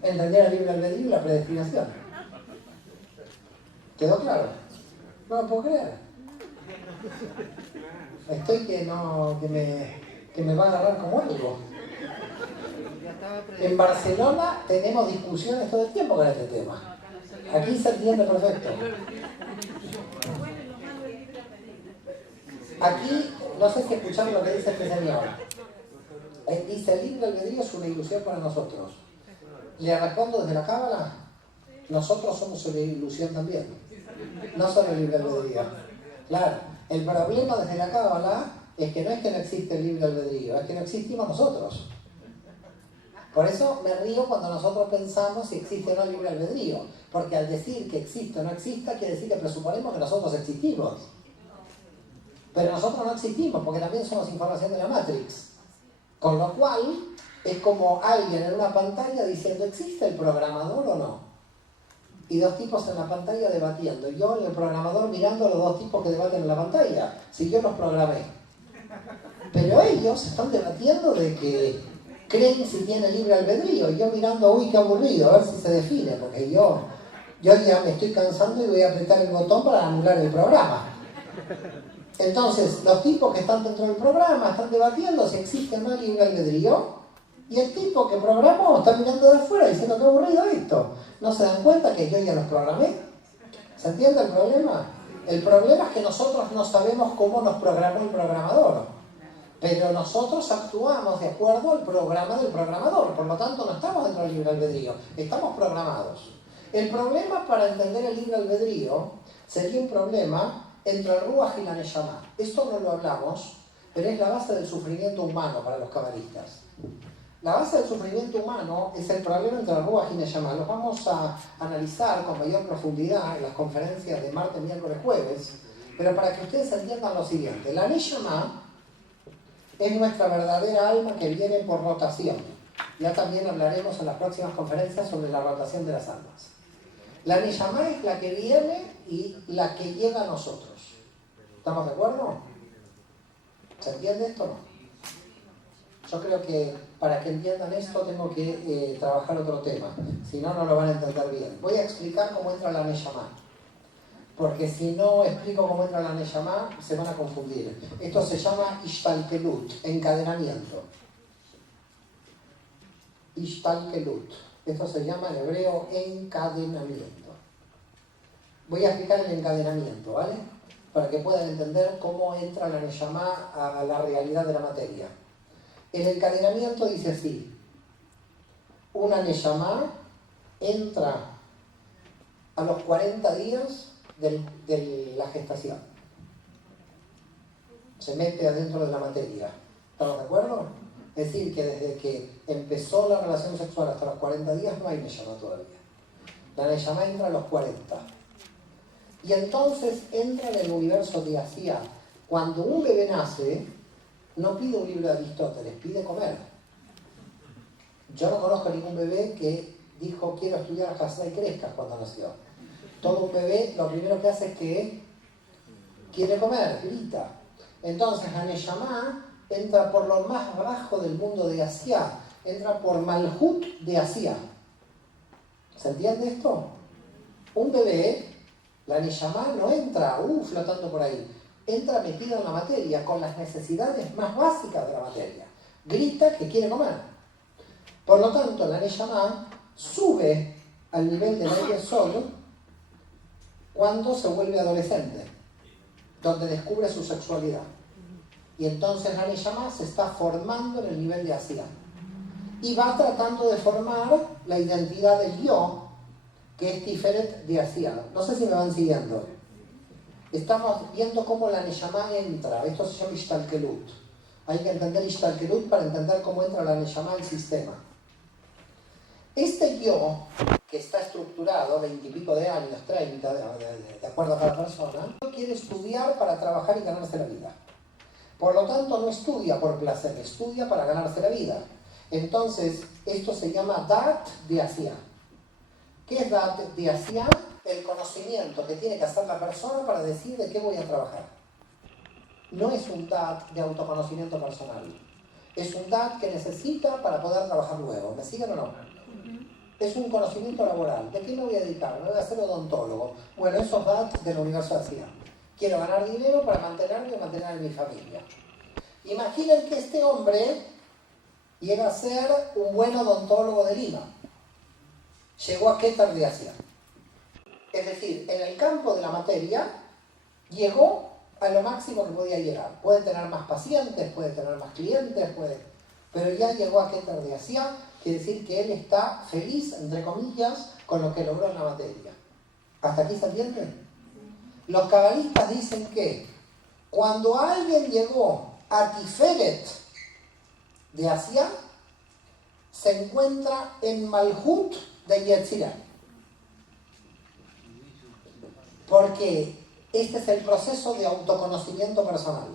Entender el libre albedrío y la predestinación. ¿Quedó claro? No lo puedo creer. Estoy que me va a agarrar como algo. En Barcelona tenemos discusiones todo el tiempo con este tema. Aquí se entiende perfecto. Aquí, no sé si escucharon lo que dice este señor. Él dice, el libre albedrío es una ilusión para nosotros. Le respondo desde la Cábala, nosotros somos una ilusión también. No solo el libre albedrío. Claro, el problema desde la Cábala es que no existe el libre albedrío, es que no existimos nosotros. Por eso me río cuando nosotros pensamos si existe o no el libre albedrío, porque al decir que existe o no exista, quiere decir que presuponemos que nosotros existimos. Pero nosotros no existimos, porque también somos información de la Matrix. Con lo cual, es como alguien en una pantalla diciendo, ¿existe el programador o no? Y dos tipos en la pantalla debatiendo. Y yo, el programador, mirando a los dos tipos que debaten en la pantalla, si yo los programé. Pero ellos están debatiendo de que creen si tiene libre albedrío. Y yo mirando, uy, qué aburrido, a ver si se define, porque yo ya me estoy cansando y voy a apretar el botón para anular el programa. Entonces, los tipos que están dentro del programa están debatiendo si existe o no libre albedrío, y el tipo que programó está mirando de afuera diciendo, qué aburrido esto. ¿No se dan cuenta que yo ya los programé? ¿Se entiende el problema? El problema es que nosotros no sabemos cómo nos programó el programador, pero nosotros actuamos de acuerdo al programa del programador, por lo tanto no estamos dentro del libre albedrío, estamos programados. El problema para entender el libre albedrío sería un problema entre el Ruach y la Neshama. Esto no lo hablamos, pero es la base del sufrimiento humano para los cabalistas. La base del sufrimiento humano es el problema entre el Ruach y Neshama. Lo vamos a analizar con mayor profundidad en las conferencias de martes, miércoles, jueves, pero para que ustedes entiendan lo siguiente. La Neshama es nuestra verdadera alma que viene por rotación. Ya también hablaremos en las próximas conferencias sobre la rotación de las almas. La Neshama es la que viene y la que llega a nosotros. ¿Estamos de acuerdo? ¿Se entiende esto o no? Yo creo que para que entiendan esto tengo que trabajar otro tema. Si no, no lo van a entender bien. Voy a explicar cómo entra la Neshama. Porque si no explico cómo entra la Neshama, se van a confundir. Esto se llama Ishtalkelut, encadenamiento. Ishtalkelut. Esto se llama en hebreo encadenamiento. Voy a explicar el encadenamiento, ¿vale? Para que puedan entender cómo entra la Neshama a la realidad de la materia. El encadenamiento dice así: una Neshama entra a los 40 días de la gestación. Se mete adentro de la materia. ¿Estamos de acuerdo? Es decir, que desde que empezó la relación sexual hasta los 40 días no hay Neshama todavía. La Neshama entra a los 40. Y entonces entra en el universo de Asia. Cuando un bebé nace, no pide un libro de Aristóteles, pide comer. Yo no conozco ningún bebé que dijo quiero estudiar Hasna y crezca cuando nació. Todo un bebé lo primero que hace es que quiere comer, grita. Entonces la Neshama entra por lo más bajo del mundo de Asia, entra por Malhut de Asia. ¿Se entiende esto? Un bebé, la Neshama no entra flotando por ahí, entra metido en la materia con las necesidades más básicas de la materia. Grita que quiere comer. Por lo tanto, la Neshama sube al nivel del aire sol cuando se vuelve adolescente, donde descubre su sexualidad. Y entonces la Neshama se está formando en el nivel de Asia. Y va tratando de formar la identidad del yo, que es Tiferet de Asia. No sé si me van siguiendo. Estamos viendo cómo la Neshama entra. Esto se llama Ishtalkelut. Hay que entender Ishtalkelut para entender cómo entra la Neshama al sistema. Este yo, que está estructurado, 20 y pico de años, 30, de acuerdo a cada persona, quiere estudiar para trabajar y ganarse la vida. Por lo tanto, no estudia por placer, estudia para ganarse la vida. Entonces, esto se llama Dat de Asia. ¿Qué es Dat de Asia? El conocimiento que tiene que hacer la persona para decir de qué voy a trabajar. No es un Dat de autoconocimiento personal. Es un Dat que necesita para poder trabajar luego. ¿Me siguen o no? Es un conocimiento laboral. ¿De qué me voy a dedicar? Me voy a ser odontólogo. Bueno, eso es Dat del universo de Asia. Quiero ganar dinero para mantenerme y mantener a mi familia. Imaginen que este hombre llega a ser un buen odontólogo de Lima. Llegó a Keter de Asia. Es decir, en el campo de la materia, llegó a lo máximo que podía llegar. Puede tener más pacientes, puede tener más clientes, pero ya llegó a Keter de Asia, quiere decir que él está feliz, entre comillas, con lo que logró en la materia. ¿Hasta aquí se entiende? Los cabalistas dicen que cuando alguien llegó Atiferet de Asia se encuentra en Malhut de Yetzirah. Porque este es el proceso de autoconocimiento personal.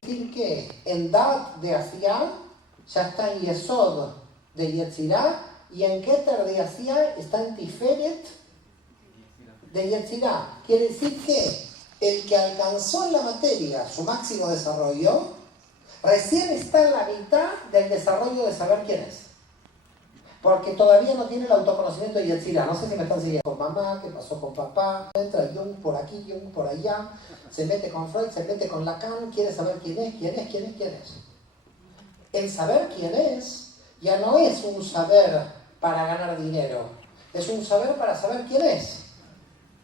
Es decir que en Dat de Asia ya está en Yesod de Yetzirah y en Keter de Asia está en Tiferet de Yetzirah. Quiere decir que el que alcanzó en la materia su máximo desarrollo recién está en la mitad del desarrollo de saber quién es. Porque todavía no tiene el autoconocimiento de Yetzirah. No sé si me están siguiendo. Con mamá, qué pasó con papá, entra Jung por aquí, Jung por allá, se mete con Freud, se mete con Lacan, quiere saber quién es. El saber quién es ya no es un saber para ganar dinero, es un saber para saber quién es.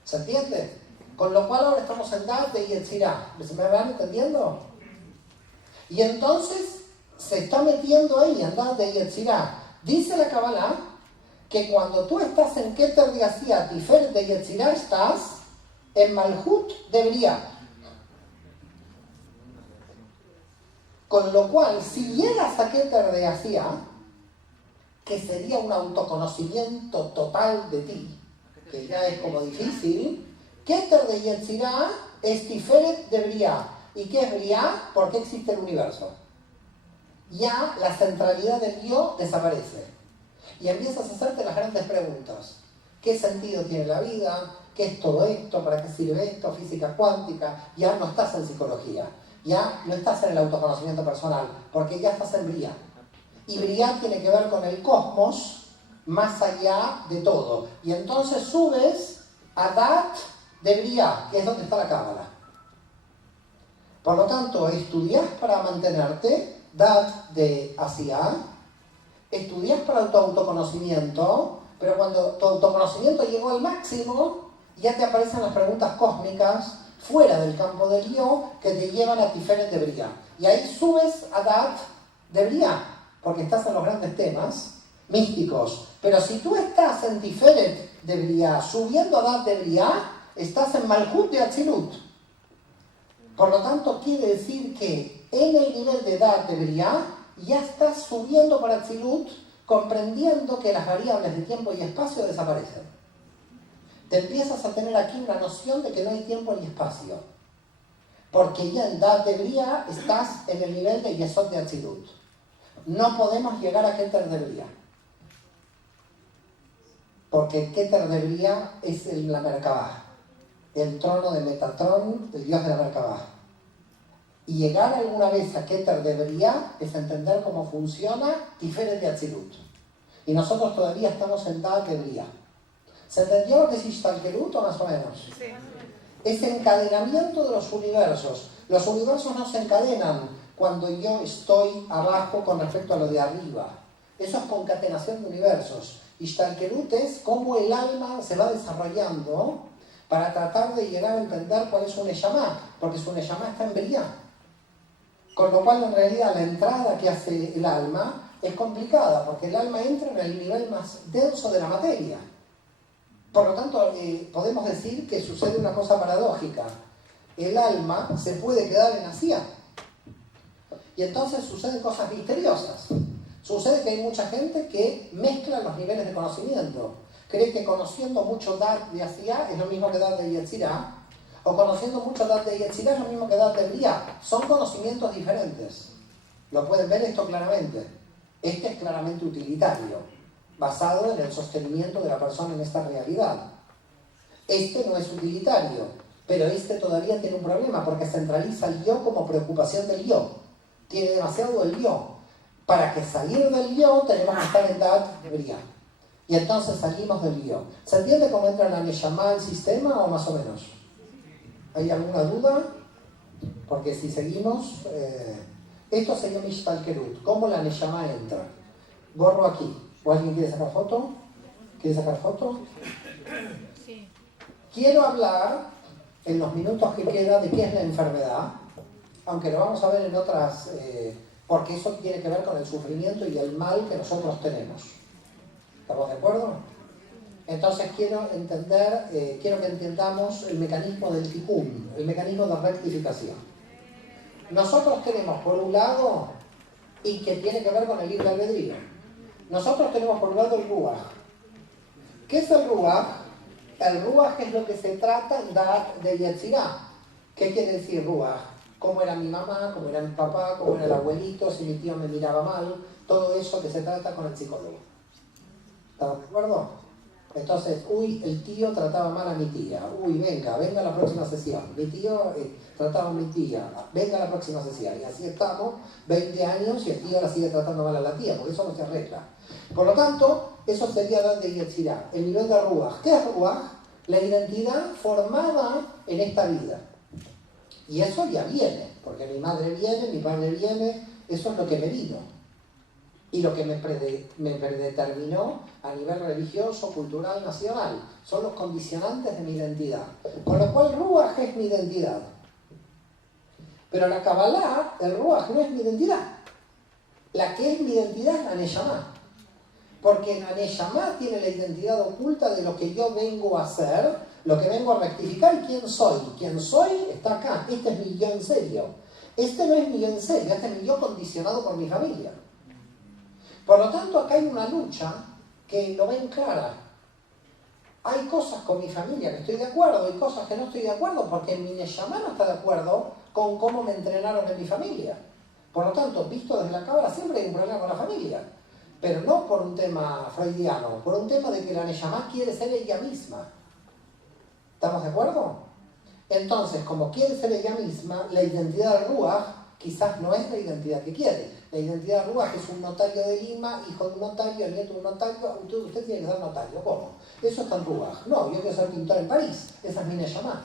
¿Se entiende? Con lo cual ahora estamos en Dat de Yetzirah. ¿Me van entendiendo? Y entonces se está metiendo ahí en Dat de Yetzirah. Dice la Kabbalah que cuando tú estás en Keter de Asia, Tiferet de Yetzirah, estás en Malhut de Briah. Con lo cual, si llegas a Keter de Asia, que sería un autoconocimiento total de ti, que ya es como difícil, Keter de Yetzirah es Tiferet de Briah. ¿Y qué es Briah? ¿Por qué existe el universo? Ya la centralidad del yo desaparece. Y empiezas a hacerte las grandes preguntas. ¿Qué sentido tiene la vida? ¿Qué es todo esto? ¿Para qué sirve esto? Física cuántica. Ya no estás en psicología. Ya no estás en el autoconocimiento personal. Porque ya estás en Briah. Y Briah tiene que ver con el cosmos más allá de todo. Y entonces subes a Dat de Briah, que es donde está la Cábala. Por lo tanto, estudias para mantenerte, Dat de Asia, estudias para tu autoconocimiento, pero cuando tu autoconocimiento llegó al máximo, ya te aparecen las preguntas cósmicas fuera del campo del yo que te llevan a Tiferet de Briah. Y ahí subes a Dat de Briah, porque estás en los grandes temas místicos. Pero si tú estás en Tiferet de Briah, subiendo a Dat de Briah, estás en Malhut de Atzilut. Por lo tanto, quiere decir que en el nivel de Dat de Briah ya estás subiendo para Atzilut, comprendiendo que las variables de tiempo y espacio desaparecen. Te empiezas a tener aquí una noción de que no hay tiempo ni espacio. Porque ya en Dat de Briah estás en el nivel de Yesod de Atzilut. No podemos llegar a Keter de Briah. Porque Keter de Briah es la Merkabah, el trono de Metatron, el dios de la Merkabah. Y llegar alguna vez a Keter de Briah es entender cómo funciona Tiferet de Atzilut. Y nosotros todavía estamos en Dat de Briah. ¿Se entendió lo que es Ishtalkelut o más o menos? Sí. Es encadenamiento de los universos. Los universos no se encadenan cuando yo estoy abajo con respecto a lo de arriba. Eso es concatenación de universos. Ishtalkelut es cómo el alma se va desarrollando para tratar de llegar a entender cuál es su Neshama, porque su Neshama está en Briah. Con lo cual, en realidad, la entrada que hace el alma es complicada, porque el alma entra en el nivel más denso de la materia. Por lo tanto, podemos decir que sucede una cosa paradójica. El alma se puede quedar en Asia. Y entonces suceden cosas misteriosas. Sucede que hay mucha gente que mezcla los niveles de conocimiento. Cree que conociendo mucho Dat de Asia es lo mismo que Dat de Yetzirah, o conociendo mucho Dat de Yetzirah es lo mismo que Dat de Briah. Son conocimientos diferentes. Lo pueden ver esto claramente. Este es claramente utilitario, basado en el sostenimiento de la persona en esta realidad. Este no es utilitario, pero este todavía tiene un problema porque centraliza el yo como preocupación del yo. Tiene demasiado el yo. Para que salir del yo tenemos que estar en Dat de Briah. Y entonces salimos del yo. ¿Se entiende cómo entra la Neshama al sistema o más o menos? ¿Hay alguna duda? Porque si seguimos... esto sería Mishtalkerut. ¿Cómo la Neshama entra? Borro aquí. ¿O alguien quiere sacar foto? ¿Quiere sacar foto? Sí. Quiero hablar, en los minutos que queda, de qué es la enfermedad. Aunque lo vamos a ver en otras... porque eso tiene que ver con el sufrimiento y el mal que nosotros tenemos. ¿Estamos de acuerdo? Entonces quiero que entendamos el mecanismo del tikkun, el mecanismo de rectificación. nosotros tenemos por un lado, y que tiene que ver con el libre albedrío, nosotros tenemos por un lado el Ruach. ¿Qué es el Ruach? El Ruach es lo que se trata de Yetzirah. ¿Qué quiere decir Ruach? Cómo era mi mamá, cómo era mi papá, cómo era el abuelito, si mi tío me miraba mal, todo eso que se trata con el psicólogo. ¿Estamos de acuerdo? Entonces, uy, el tío trataba mal a mi tía, uy, venga a la próxima sesión, mi tío trataba a mi tía, venga a la próxima sesión, y así estamos 20 años y el tío la sigue tratando mal a la tía, porque eso no se arregla. Por lo tanto, eso sería dar de Yetzirah, el nivel de Ruach. ¿Qué es Ruach? La identidad formada en esta vida. Y eso ya viene, porque mi madre viene, mi padre viene, eso es lo que me vino. Y lo que me predeterminó a nivel religioso, cultural, nacional. Son los condicionantes de mi identidad. Con lo cual, Ruach es mi identidad. Pero la Kabbalah, el Ruach no es mi identidad. La que es mi identidad es la Neshama. Porque la Neshama tiene la identidad oculta de lo que yo vengo a hacer, lo que vengo a rectificar y quién soy. Quién soy está acá. Este es mi yo en serio. Este no es mi yo en serio, este es mi yo condicionado por mi familia. Por lo tanto, acá hay una lucha que lo ven clara. Hay cosas con mi familia que estoy de acuerdo y cosas que no estoy de acuerdo porque mi Neshama no está de acuerdo con cómo me entrenaron en mi familia. Por lo tanto, visto desde la cámara, siempre hay un problema con la familia. Pero no por un tema freudiano, por un tema de que la Neshama quiere ser ella misma. ¿Estamos de acuerdo? Entonces, como quiere ser ella misma, la identidad del Ruach quizás no es la identidad que quiere. La identidad de Ruach es un notario de Lima, hijo de un notario, nieto de un notario, usted tiene que ser notario. ¿Cómo? Eso está en Ruach. No, yo quiero ser pintor en París. Esa es mi Neshama.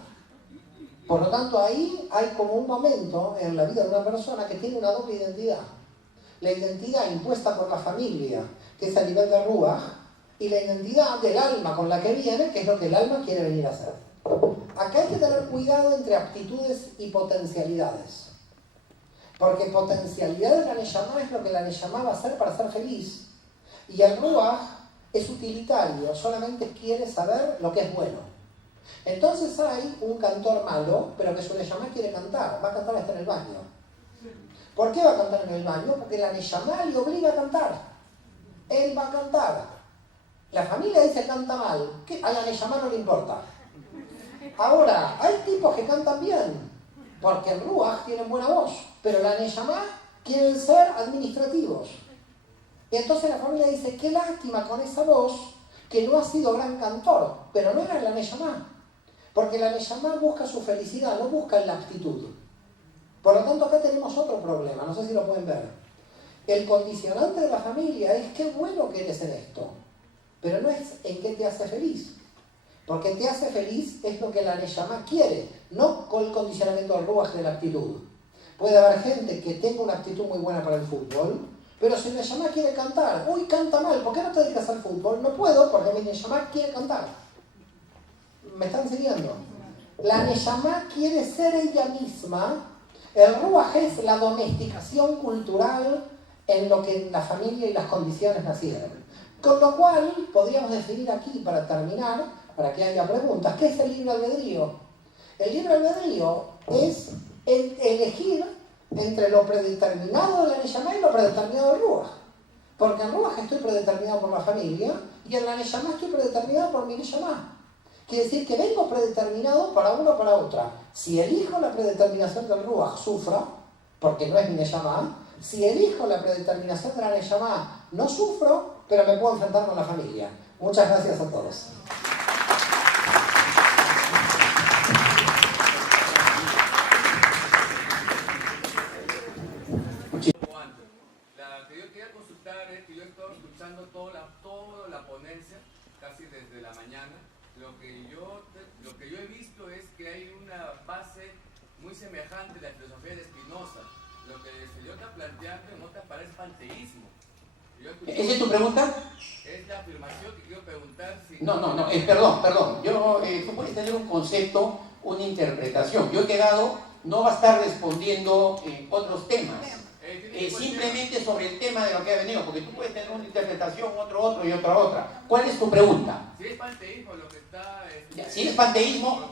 Por lo tanto, ahí hay como un momento en la vida de una persona que tiene una doble identidad. La identidad impuesta por la familia, que es a nivel de Ruach, y la identidad del alma con la que viene, que es lo que el alma quiere venir a hacer. Acá hay que tener cuidado entre aptitudes y potencialidades. Porque potencialidad de la Neshama es lo que la Neshama va a hacer para ser feliz. Y el Ruach es utilitario, solamente quiere saber lo que es bueno. Entonces hay un cantor malo, pero que su Neshama quiere cantar, va a cantar hasta en el baño. ¿Por qué va a cantar en el baño? Porque la Neshama le obliga a cantar. Él va a cantar. La familia dice que canta mal, a la Neshama no le importa. Ahora, hay tipos que cantan bien, porque en Ruach tienen buena voz, pero la Neshama quieren ser administrativos. Y entonces la familia dice, qué lástima con esa voz, que no ha sido gran cantor, pero no era la Neshama. Porque la Neshama busca su felicidad, no busca la aptitud. Por lo tanto, acá tenemos otro problema, no sé si lo pueden ver. El condicionante de la familia es qué bueno que eres en esto, pero no es en qué te hace feliz. Porque te hace feliz es lo que la Neshama quiere, no con el condicionamiento del Ruach de la actitud. Puede haber gente que tenga una actitud muy buena para el fútbol, pero si la Neshama quiere cantar, uy, canta mal, ¿por qué no te dedicas al fútbol? No puedo porque mi Neshama quiere cantar. ¿Me están siguiendo? La Neshama quiere ser ella misma. El Ruach es la domesticación cultural en lo que la familia y las condiciones nacieron. Con lo cual, podríamos definir aquí, para terminar, para que haya preguntas, ¿qué es el libre albedrío? El libre albedrío es elegir entre lo predeterminado de la Neshama y lo predeterminado del Ruach. Porque en Ruach estoy predeterminado por la familia y en la Neshama estoy predeterminado por mi Neshama. Quiere decir que vengo predeterminado para uno o para otra. Si elijo la predeterminación del Ruach, sufro, porque no es mi Neshama. Si elijo la predeterminación de la Neshama, no sufro, pero me puedo enfrentar con la familia. Muchas gracias a todos. La que yo quería consultar es que yo he estado escuchando toda la ponencia, casi desde la mañana. Lo que yo he visto es que hay una base muy semejante a la filosofía de Spinoza. Lo que el señor está planteando en otras palabras es panteísmo. ¿Esa es tu pregunta? Es la afirmación que quiero preguntar si... No, perdón. Tú puedes tener un concepto, una interpretación. Yo he quedado, no va a estar respondiendo otros temas. Simplemente sobre el tema de lo que ha venido, porque tú puedes tener una interpretación, otro y otra. ¿Cuál es tu pregunta? Si es panteísmo lo que está... Si es panteísmo,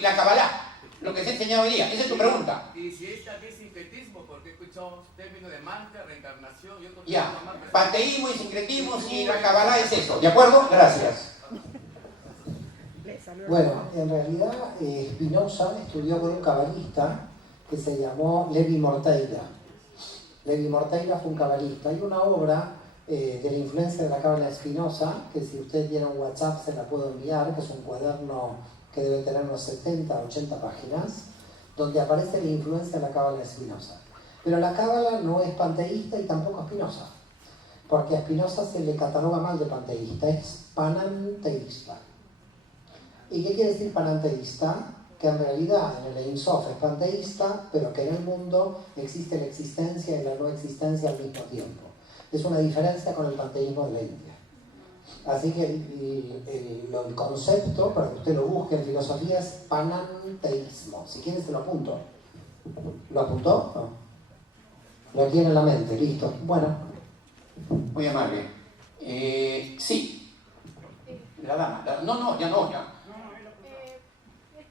la Kabbalah. lo que se ha enseñado hoy día. Esa es tu pregunta. Y si es también sincretismo, porque escuchamos términos de mantra, reencarnación y otros Ya, términos más pesados. panteísmo y sincretismo y la Kabbalah es eso. ¿De acuerdo? Gracias. Bueno, en realidad Spinoza estudió con un cabalista que se llamó Levi Morteira. Levi Morteira fue un cabalista. Hay una obra de la influencia de la cábala de Spinoza, que si usted tiene un WhatsApp se la puedo enviar, que es un cuaderno que debe tener unos 70, 80 páginas, donde aparece la influencia de la cábala de Spinoza. Pero la cábala no es panteísta y tampoco Spinoza, porque a Spinoza se le cataloga mal de panteísta, es pananteísta. ¿Y qué quiere decir pananteísta? Que en realidad en el Ein Sof es panteísta, pero que en el mundo existe la existencia y la no existencia al mismo tiempo. Es una diferencia con el panteísmo de la India. Así que el concepto, para que usted lo busque en filosofía, es pananteísmo. Si quiere se lo apunto. ¿Lo apuntó? No. Lo tiene en la mente, listo. Bueno. Muy amable. Sí. La dama. No, ya no, ya.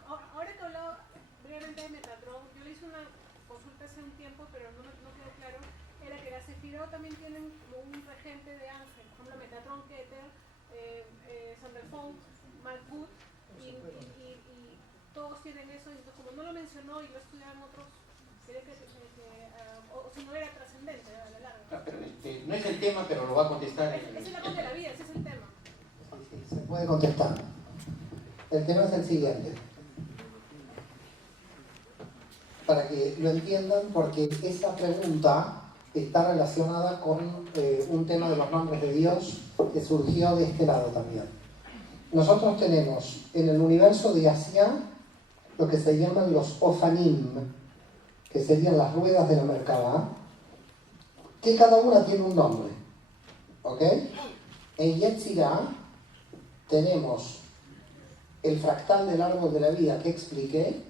Ahora que hablaba brevemente de Metatron, yo le hice una consulta hace un tiempo, pero no quedó claro, era que las Sefirot también tienen como un regente de ángel, por ejemplo Metatron, Keter, Sanderfont, Malkut, y todos tienen eso, y entonces como no lo mencionó y lo estudiaban otros, quería o si no era trascendente a la larga. Pero no es el tema, pero lo va a contestar. Esa es la parte de la vida, ese es el tema. Sí, se puede contestar. El tema es el siguiente. Para que lo entiendan, porque esa pregunta está relacionada con un tema de los nombres de Dios que surgió de este lado también. Nosotros tenemos en el universo de Asia lo que se llaman los Ofanim, que serían las ruedas de la Merkabah, que cada una tiene un nombre. ¿Ok? En Yetzirah tenemos el fractal del árbol de la vida que expliqué,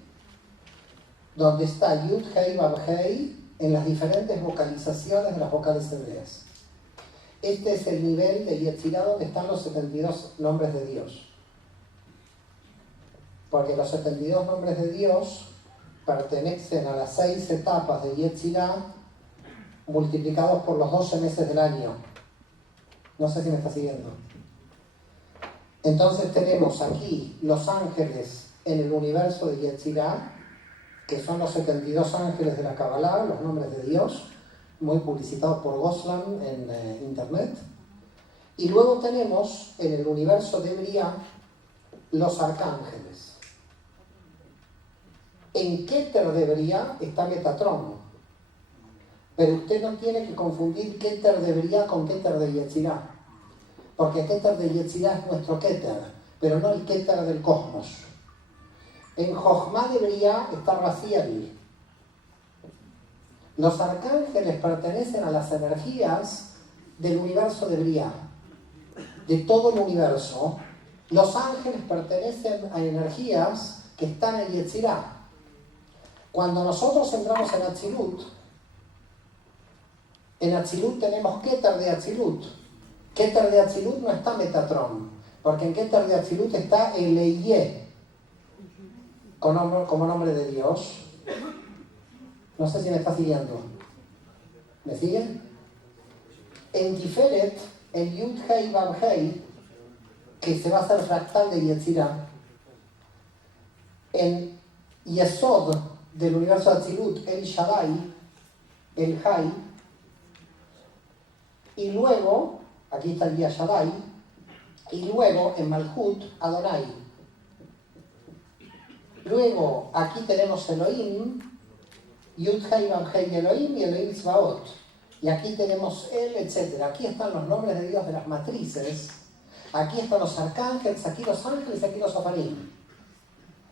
donde está Yud, Hei, Vav, Hei en las diferentes vocalizaciones de las vocales hebreas. Este es el nivel de Yetzirah donde están los 72 nombres de Dios. Porque los 72 nombres de Dios pertenecen a las 6 etapas de Yetzirah multiplicados por los 12 meses del año. No sé si me está siguiendo. Entonces tenemos aquí los ángeles en el universo de Yetzirah, que son los 72 ángeles de la Kabbalah, los nombres de Dios, muy publicitados por Goslan en internet. Y luego tenemos en el universo de Briah los arcángeles. En Keter de Briah está Metatron, pero usted no tiene que confundir Keter de Briah con Keter de Yetzirah, porque Keter de Yetzirah es nuestro Keter, pero no el Keter del cosmos. En Jochma de Briah está Raziel. Los arcángeles pertenecen a las energías del universo de Briah, de todo el universo. Los ángeles pertenecen a energías que están en Yetzirah. Cuando nosotros entramos en Atzilut tenemos Keter de Atzilut. Keter de Atzilut no está Metatron, porque en Keter de Atzilut está el Eyeh, como nombre de Dios. No sé si me está siguiendo. ¿Me siguen? En Tiferet, el Yud Hei Vav Hei, que se va a hacer fractal de Yetzirah, en Yesod del universo de Atzilut, el Shaddai, el Hai, y luego, aquí está el día Shaddai, y luego en Malhut, Adonai. Luego, aquí tenemos Elohim, Yud Hei Vav Hei Elohim y Elohim Tzvaot. Y aquí tenemos él, etc. Aquí están los nombres de Dios de las matrices. Aquí están los arcángeles, aquí los ángeles, aquí los ofanim.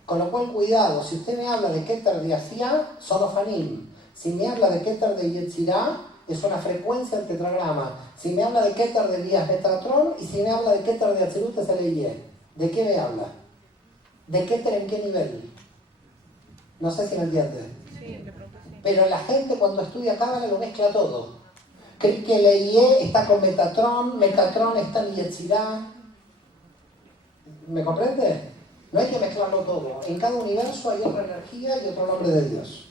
Con lo cual, cuidado, si usted me habla de Keter de Asia, son ofanim. Si me habla de Keter de Yetzirah, es una frecuencia del tetragrama. Si me habla de Keter de Briah, es Metatron. Y si me habla de Keter de Atzilut, es el Eyeh. ¿De qué me habla? ¿De Keter en qué nivel? No sé si me entiende. Pero la gente cuando estudia Cábala lo mezcla todo. Cree que el Eyeh está con Metatron está en Yetzirah. ¿Me comprende? No hay que mezclarlo todo. En cada universo hay otra energía y otro nombre de Dios.